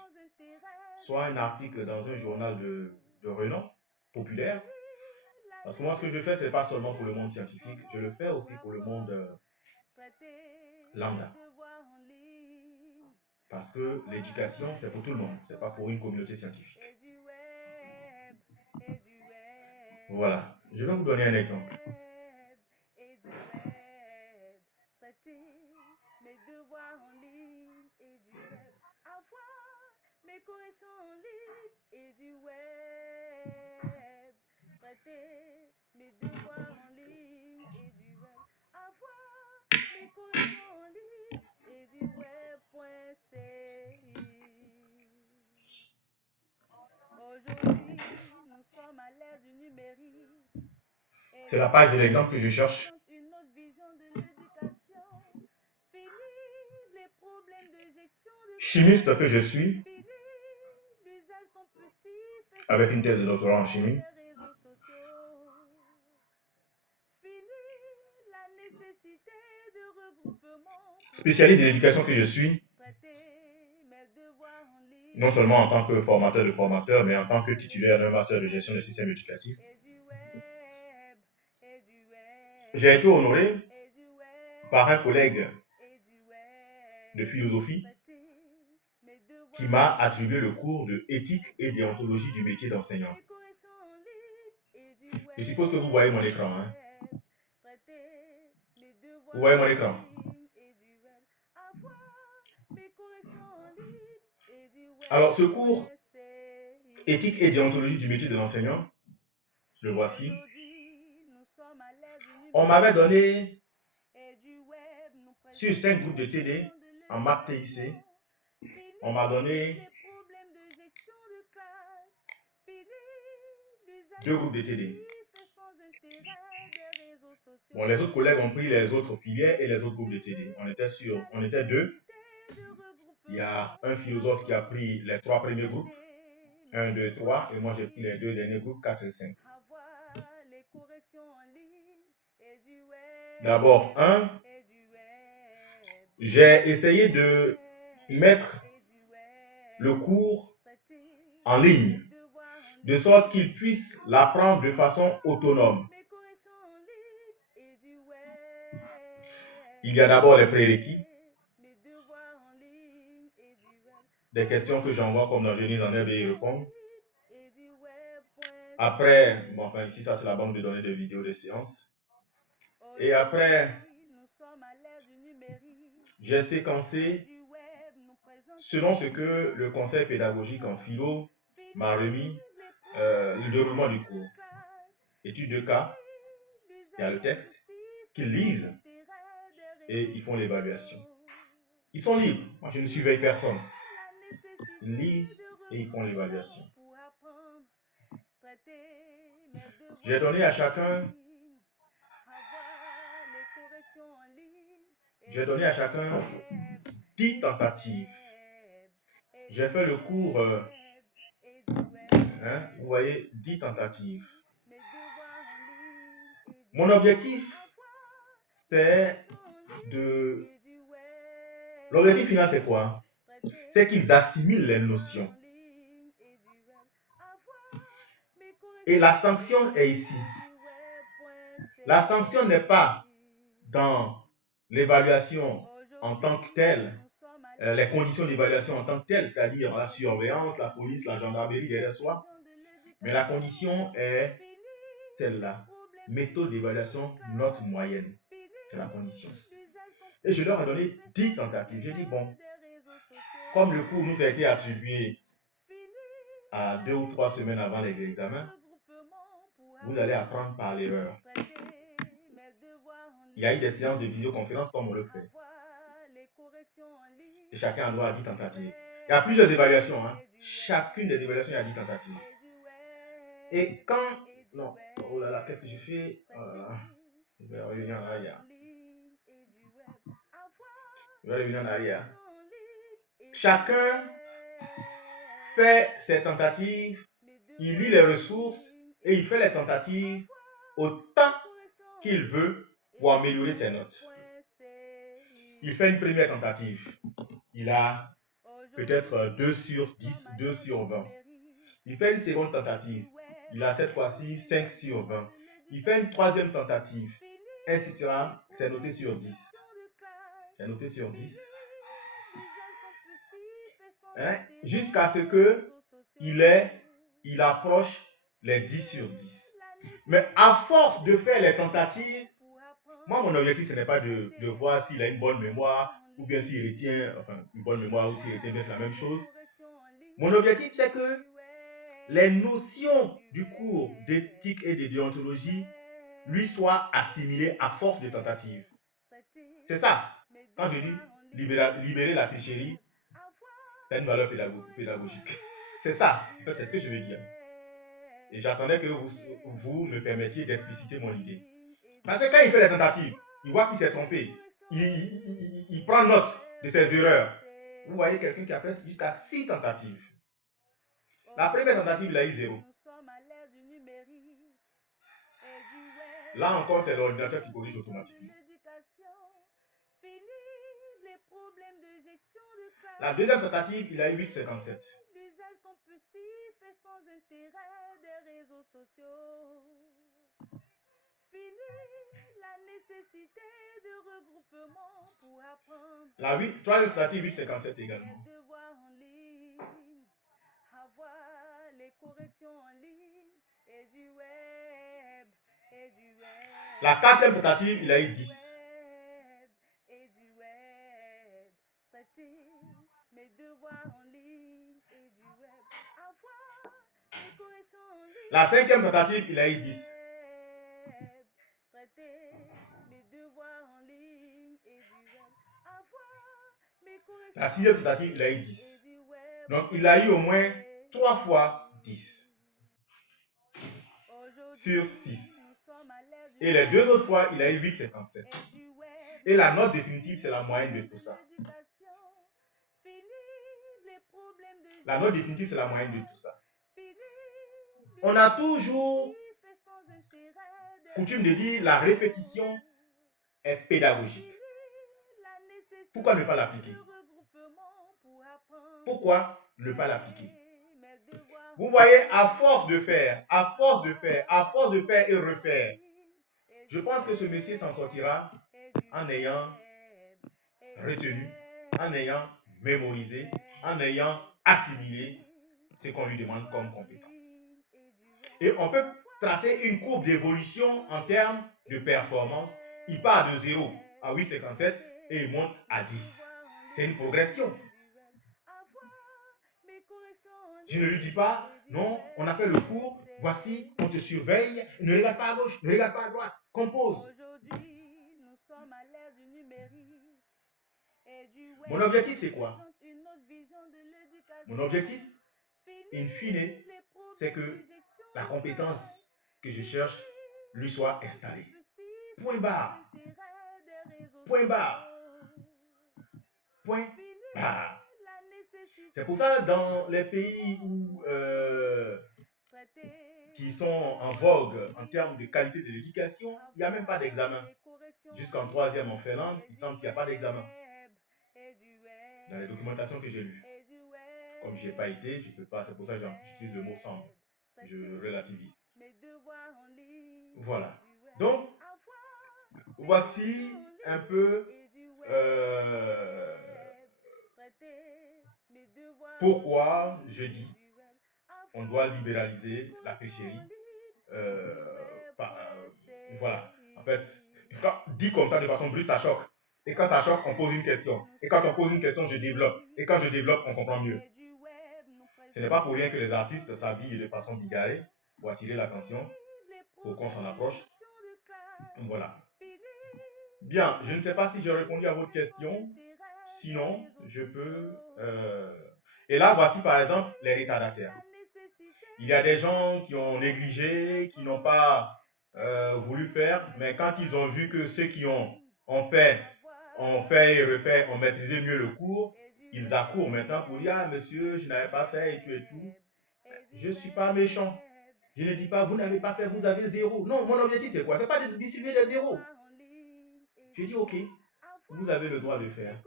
Soit un article dans un journal de renom populaire. Parce que moi, ce que je fais, ce n'est pas seulement pour le monde scientifique, je le fais aussi pour le monde lambda. Parce que l'éducation, c'est pour tout le monde, ce n'est pas pour une communauté scientifique. Voilà, je vais vous donner un exemple. C'est la page de l'exemple que je cherche. Chimiste que je suis, avec une thèse de doctorat en chimie, spécialiste de l'éducation que je suis, non seulement en tant que formateur de formateurs, mais en tant que titulaire d'un master de gestion des systèmes éducatifs. J'ai été honoré par un collègue de philosophie qui m'a attribué le cours de éthique et déontologie du métier d'enseignant. Je suppose que vous voyez mon écran. Hein? Vous voyez mon écran? Alors, ce cours éthique et déontologie du métier de l'enseignant, le voici. On m'avait donné Sur 5 groupes de TD, en maths TIC, on m'a donné 2 groupes de TD. Bon, les autres collègues ont pris les autres filières et les autres groupes de TD. On était 2. Il y a un philosophe qui a pris les 3 premiers groupes, 1, 2, 3, et moi j'ai pris les 2 derniers groupes, 4 et 5. D'abord, 1, j'ai essayé de mettre le cours en ligne, de sorte qu'ils puissent l'apprendre de façon autonome. Il y a d'abord les prérequis, des questions que j'envoie comme dans Génie en Herbe et y répondre. Après, bon, enfin ici ça c'est la banque de données de vidéos de séances. Et après, j'ai séquencé selon ce que le conseil pédagogique en philo m'a remis le déroulement du cours. Étude de cas, il y a le texte qu'ils lisent et ils font l'évaluation. Ils sont libres, moi je ne surveille personne. Ils lisent et ils font l'évaluation. J'ai donné à chacun 10 tentatives. J'ai fait le cours, vous voyez, 10 tentatives. Mon objectif, c'est de... L'objectif final, c'est quoi? C'est qu'ils assimilent les notions. Et la sanction est ici. La sanction n'est pas dans l'évaluation en tant que telle, les conditions d'évaluation en tant que telle, c'est-à-dire la surveillance, la police, la gendarmerie derrière soi. Mais la condition est celle-là. Méthode d'évaluation, note moyenne. C'est la condition. Et je leur ai donné 10 tentatives. J'ai dit, bon, comme le cours nous a été attribué à 2 ou 3 semaines avant les examens, vous allez apprendre par l'erreur. Il y a eu des séances de visioconférence comme on le fait. Et chacun a droit à 10 tentatives. Il y a plusieurs évaluations. Hein. Chacune des évaluations, il y a 10 tentatives. Et quand... Non, oh là là, qu'est-ce que je fais? Oh là là. Je vais revenir en arrière. Chacun fait ses tentatives, il lit les ressources et il fait les tentatives autant qu'il veut pour améliorer ses notes. Il fait une première tentative. Il a peut-être 2 sur 10, 2 sur 20. Il fait une seconde tentative. Il a cette fois-ci 5 sur 20. Il fait une troisième tentative. Ainsi de suite, c'est noté sur 10. C'est noté sur 10. Hein? Jusqu'à ce qu'il approche les 10 sur 10. Mais à force de faire les tentatives, moi, mon objectif, ce n'est pas de voir s'il a une bonne mémoire ou bien s'il retient, enfin, une bonne mémoire ou s'il retient bien, c'est la même chose. Mon objectif, c'est que les notions du cours d'éthique et de déontologie lui soient assimilées à force de tentatives. C'est ça. Quand je dis libérer la tricherie, c'est une valeur pédagogique. C'est ça. C'est ce que je veux dire. Et j'attendais que vous me permettiez d'expliciter mon idée. Parce que quand il fait les tentatives, il voit qu'il s'est trompé. Il prend note de ses erreurs. Vous voyez quelqu'un qui a fait jusqu'à 6 tentatives. La première tentative, il a eu 0. Là encore, c'est l'ordinateur qui corrige automatiquement. La deuxième tentative, il a eu 8,57. La troisième tentative, 8,57 également. La quatrième tentative, il a eu 10. La cinquième tentative, il a eu 10. La 6e tentative, il a eu 10. Donc, il a eu au moins 3 fois 10 sur 6. Et les 2 autres fois, il a eu 8,57. Et la note définitive, c'est la moyenne de tout ça. La note définitive, c'est la moyenne de tout ça. On a toujours coutume de dire la répétition est pédagogique. Pourquoi ne pas l'appliquer? Pourquoi ne pas l'appliquer? Vous voyez, à force de faire et refaire, je pense que ce monsieur s'en sortira en ayant retenu, en ayant mémorisé, en ayant assimilé ce qu'on lui demande comme compétence. Et on peut tracer une courbe d'évolution en termes de performance. Il part de 0 à 8,57 et il monte à 10. C'est une progression. Je ne lui dis pas, non, on a fait le cours, voici, on te surveille, ne regarde pas à gauche, ne regarde pas à droite, compose. Mon objectif, c'est quoi? Mon objectif, in fine, c'est que la compétence que je cherche lui soit installée. Point barre. Point barre. Point barre. C'est pour ça, dans les pays qui sont en vogue en termes de qualité de l'éducation, il n'y a même pas d'examen. Jusqu'en 3e en Finlande, il semble qu'il n'y a pas d'examen. Dans les documentations que j'ai lues. Comme je n'y ai pas été, je ne peux pas. C'est pour ça que j'utilise le mot semble. Je relativise. Voilà. Donc, voici un peu pourquoi je dis on doit libéraliser la tricherie. Voilà. En fait, dit comme ça de façon brute, ça choque. Et quand ça choque, on pose une question. Et quand on pose une question, je développe. Et quand je développe, on comprend mieux. Ce n'est pas pour rien que les artistes s'habillent de façon bigarrée pour attirer l'attention, pour qu'on s'en approche. Voilà. Bien, je ne sais pas si j'ai répondu à votre question. Sinon, je peux... Et là, voici par exemple les retardataires. Il y a des gens qui ont négligé, qui n'ont pas voulu faire, mais quand ils ont vu que ceux qui ont fait et refait, ont maîtrisé mieux le cours, ils accourent maintenant pour dire « Ah, monsieur, je n'avais pas fait et tout et tout. » Je ne suis pas méchant. Je ne dis pas « Vous n'avez pas fait, vous avez 0. » Non, mon objectif, c'est quoi? Ce n'est pas de distribuer des 0. Je dis « Ok, vous avez le droit de faire. »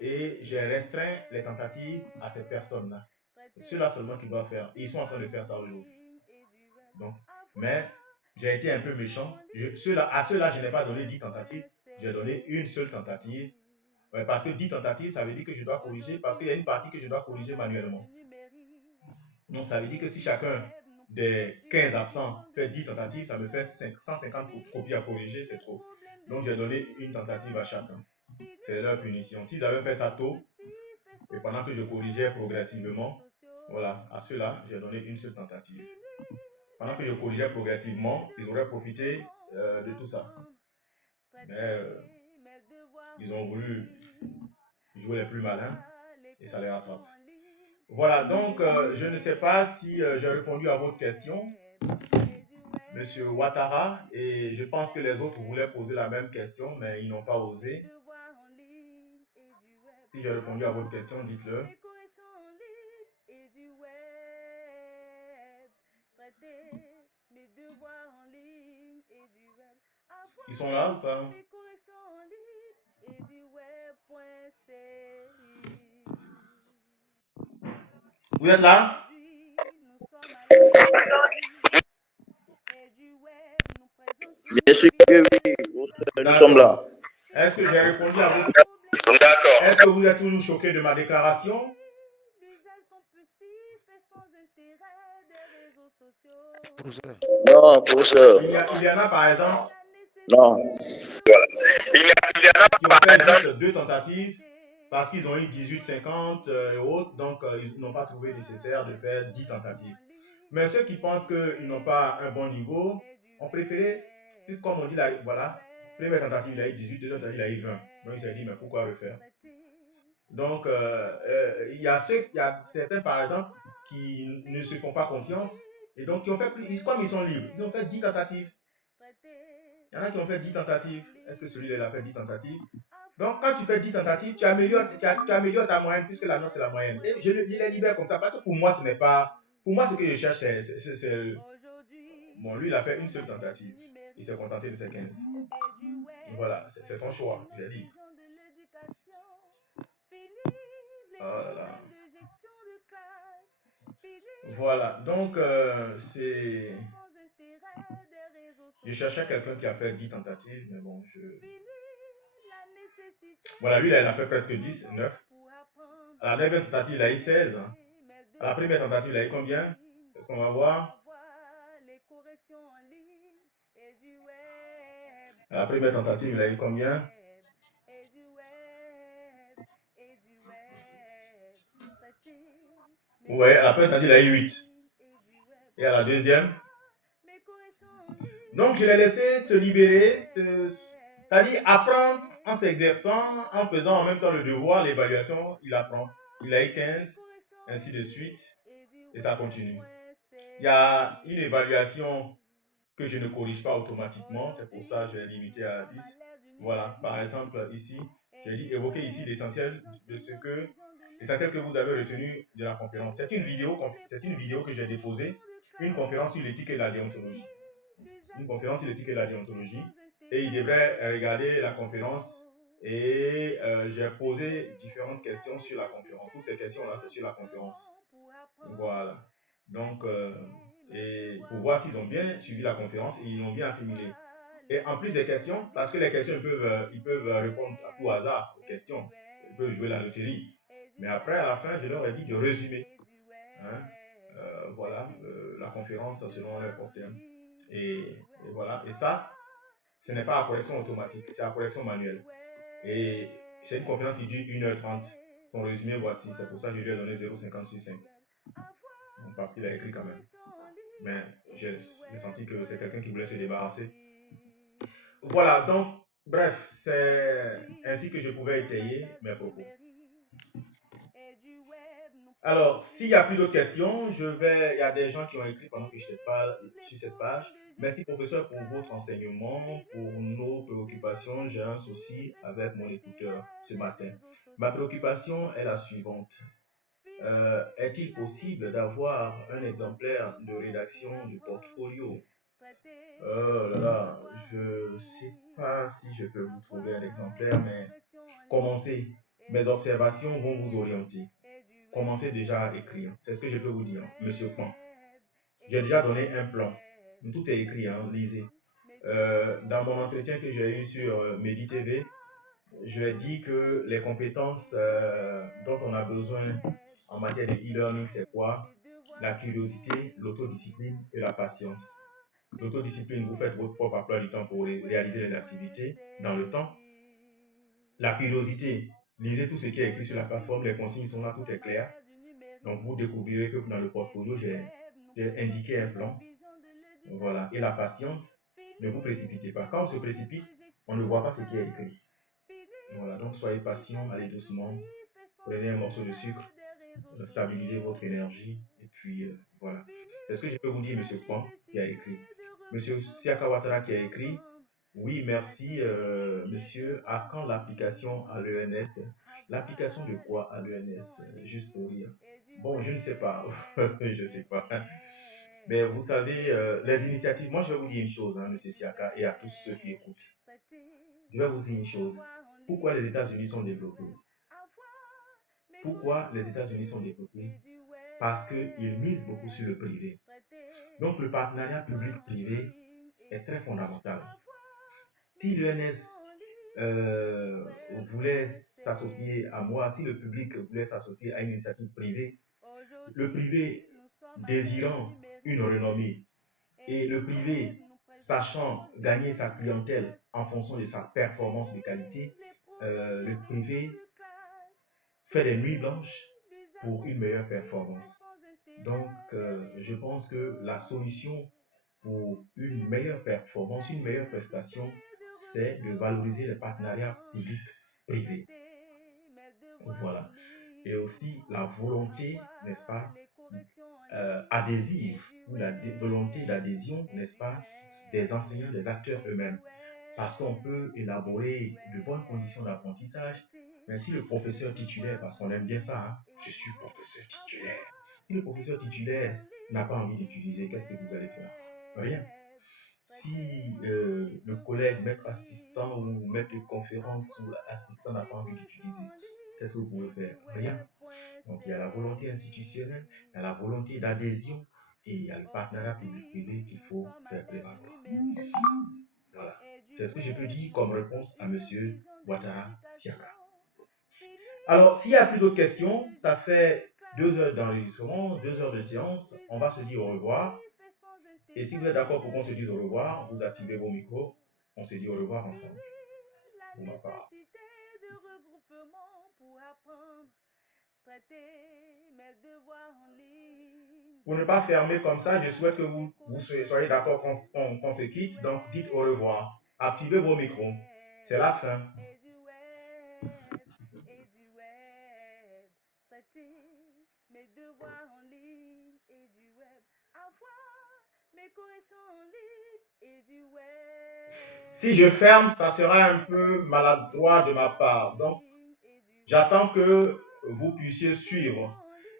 Et j'ai restreint les tentatives à ces personnes-là. Ceux-là seulement qui doivent faire. Et ils sont en train de faire ça aujourd'hui. Donc, mais j'ai été un peu méchant. À ceux-là, je n'ai pas donné 10 tentatives. J'ai donné une seule tentative. Parce que 10 tentatives, ça veut dire que je dois corriger. Parce qu'il y a une partie que je dois corriger manuellement. Donc, ça veut dire que si chacun des 15 absents fait 10 tentatives, ça me fait 150 copies à corriger. C'est trop. Donc, j'ai donné une tentative à chacun. C'est leur punition. S'ils avaient fait ça tôt, et pendant que je corrigeais progressivement, voilà, à ceux-là, j'ai donné une seule tentative. Pendant que je corrigeais progressivement, ils auraient profité de tout ça. Mais ils ont voulu jouer les plus malins et ça les rattrape. Voilà, donc je ne sais pas si j'ai répondu à votre question, Monsieur Ouattara, et je pense que les autres voulaient poser la même question, mais ils n'ont pas osé. Si j'ai répondu à votre question, dites-le. Ils sont là ou pas? Vous êtes là? Bien sûr que oui, nous sommes là. Est-ce que j'ai répondu à votre question? D'accord. Est-ce que vous êtes toujours choqué de ma déclaration? Non, professeur. Il y en a par exemple. Non. Voilà. Il y en a par exemple 2 tentatives parce qu'ils ont eu 18,50 et autres, donc ils n'ont pas trouvé nécessaire de faire 10 tentatives. Mais ceux qui pensent qu'ils n'ont pas un bon niveau ont préféré, comme on dit là, voilà, première tentative il a eu 18, deuxième tentative il a eu 20. Donc il s'est dit, mais pourquoi refaire? Donc, il y a certains, par exemple, qui ne se font pas confiance et donc qui ont fait comme ils sont libres, ils ont fait 10 tentatives. Il y en a qui ont fait 10 tentatives. Est-ce que celui-là il a fait 10 tentatives? Donc, quand tu fais 10 tentatives, tu améliores ta moyenne puisque la note c'est la moyenne. Et je les libère comme ça parce que pour moi, ce n'est pas. Pour moi, ce que je cherche, c'est. Bon, lui, il a fait une seule tentative. Il s'est contenté de ses 15. Voilà, c'est son choix. Il est libre. Oh là là. Voilà, donc c'est. Je cherchais quelqu'un qui a fait 10 tentatives, mais bon, Voilà, lui, là, il a fait presque 10, 9. À la 9e tentative, il a eu 16. À la première tentative, il a eu combien? Est-ce qu'on va voir? À la première tentative, il a eu combien? Ouais, à la première tentative, il a eu 8. Et à la deuxième? Donc, je l'ai laissé se libérer, c'est-à-dire apprendre en s'exerçant, en faisant en même temps le devoir, l'évaluation, il apprend. Il a eu 15, ainsi de suite, et ça continue. Il y a une évaluation que je ne corrige pas automatiquement, c'est pour ça que je l'ai limité à 10. Voilà, par exemple, ici, j'ai dit évoquer ici l'essentiel que vous avez retenu de la conférence. C'est une vidéo que j'ai déposée, une conférence sur l'éthique et la déontologie. Une conférence sur l'éthique et la déontologie. Et il devrait regarder la conférence et j'ai posé différentes questions sur la conférence. Toutes ces questions-là, c'est sur la conférence. Voilà. Donc, et pour voir s'ils ont bien suivi la conférence et ils l'ont bien assimilé. Et en plus des questions, parce que les questions, ils peuvent répondre à tout hasard aux questions. Ils peuvent jouer la loterie. Mais après, à la fin, je leur ai dit de résumer. Hein? Voilà, la conférence selon leur portée. Et voilà. Et ça, ce n'est pas à correction automatique, c'est à correction manuelle. Et c'est une conférence qui dure 1h30. Son résumé, voici. C'est pour ça que je lui ai donné 0,50 sur 5. Parce qu'il a écrit quand même. Mais j'ai senti que c'est quelqu'un qui voulait se débarrasser. Voilà, donc, bref, c'est ainsi que je pouvais étayer mes propos. Alors, s'il n'y a plus d'autres questions, il y a des gens qui ont écrit pendant que je parle sur cette page. Merci, professeur, pour votre enseignement. Pour nos préoccupations, j'ai un souci avec mon écouteur ce matin. Ma préoccupation est la suivante. Est-il possible d'avoir un exemplaire de rédaction du portfolio? Oh là là, je ne sais pas si je peux vous trouver un exemplaire, mais commencez. Mes observations vont vous orienter. Commencez déjà à écrire. C'est ce que je peux vous dire, Monsieur Pan. J'ai déjà donné un plan. Tout est écrit, hein, lisez. Dans mon entretien que j'ai eu sur Medi TV, je ai dit que les compétences dont on a besoin en matière de e-learning, c'est quoi? La curiosité, l'autodiscipline et la patience. L'autodiscipline, vous faites votre propre emploi du temps pour réaliser les activités dans le temps. La curiosité, lisez tout ce qui est écrit sur la plateforme, les consignes sont là, tout est clair. Donc, vous découvrirez que dans le portfolio, j'ai indiqué un plan. Voilà. Et la patience, ne vous précipitez pas. Quand on se précipite, on ne voit pas ce qui est écrit. Voilà. Donc, soyez patient, allez doucement. Prenez un morceau de sucre, stabilisez votre énergie. Et puis, voilà. Est-ce que je peux vous dire, M. Kwan, qui a écrit? M. Siakawatara qui a écrit. Oui, merci, monsieur. À quand l'application à l'ENS? L'application de quoi à l'ENS? Juste pour rire. Bon, je ne sais pas. Je ne sais pas. Mais vous savez, les initiatives, moi je vais vous dire une chose, hein, monsieur Siaka, et à tous ceux qui écoutent. Je vais vous dire une chose. Pourquoi les États-Unis sont développés? Pourquoi les États-Unis sont développés? Parce qu'ils misent beaucoup sur le privé. Donc le partenariat public-privé est très fondamental. Si l'ENS voulait s'associer à moi, si le public voulait s'associer à une initiative privée, le privé désirant une renommée et le privé sachant gagner sa clientèle en fonction de sa performance de qualité, le privé fait des nuits blanches pour une meilleure performance. Donc, je pense que la solution pour une meilleure performance, une meilleure prestation, c'est de valoriser les partenariats publics-privés. Voilà. Et aussi la volonté, n'est-ce pas, adhésive, ou la volonté d'adhésion, n'est-ce pas, des enseignants, des acteurs eux-mêmes. Parce qu'on peut élaborer de bonnes conditions d'apprentissage, mais si le professeur titulaire, parce qu'on aime bien ça, hein, je suis professeur titulaire. Si le professeur titulaire n'a pas envie d'utiliser, qu'est-ce que vous allez faire? Rien. Si le collègue, maître assistant ou maître de conférence ou assistant n'a pas envie d'utiliser, qu'est-ce que vous pouvez faire? Rien. Donc il y a la volonté institutionnelle, il y a la volonté d'adhésion et il y a le partenariat public-privé qu'il faut faire prévaloir. Voilà. C'est ce que je peux dire comme réponse à M. Ouattara Siaka. Alors, s'il n'y a plus d'autres questions, ça fait 2 heures d'enregistrement, 2 heures de séance. On va se dire au revoir. Et si vous êtes d'accord pour qu'on se dise au revoir, vous activez vos micros. On se dit au revoir ensemble. Pour ma part. Pour ne pas fermer comme ça, je souhaite que vous soyez d'accord qu'on se quitte. Donc, dites au revoir. Activez vos micros. C'est la fin. Mes devoirs en ligne et du web. Avoir mes corrections en ligne et du web. Si je ferme, ça sera un peu maladroit de ma part. Donc, j'attends que vous puissiez suivre.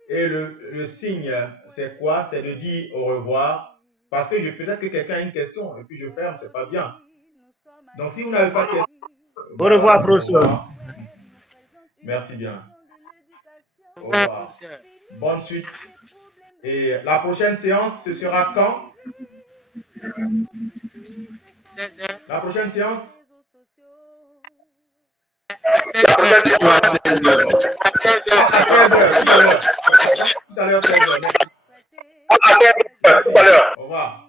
Et le signe, c'est quoi? C'est de dire au revoir. Parce que peut-être que quelqu'un a une question et puis je ferme, c'est pas bien. Donc, si vous n'avez pas de question... Au revoir, professeur. Merci bien. Au revoir. Bonne suite. Et la prochaine séance, ce sera quand? La prochaine séance? La prochaine séance, c'est 16h. Tout à l'heure, 16h. Tout à l'heure. Au revoir.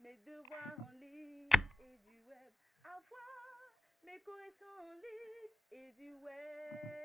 Mes devoirs en ligne et du web. Avoir mes corrections en ligne et du web.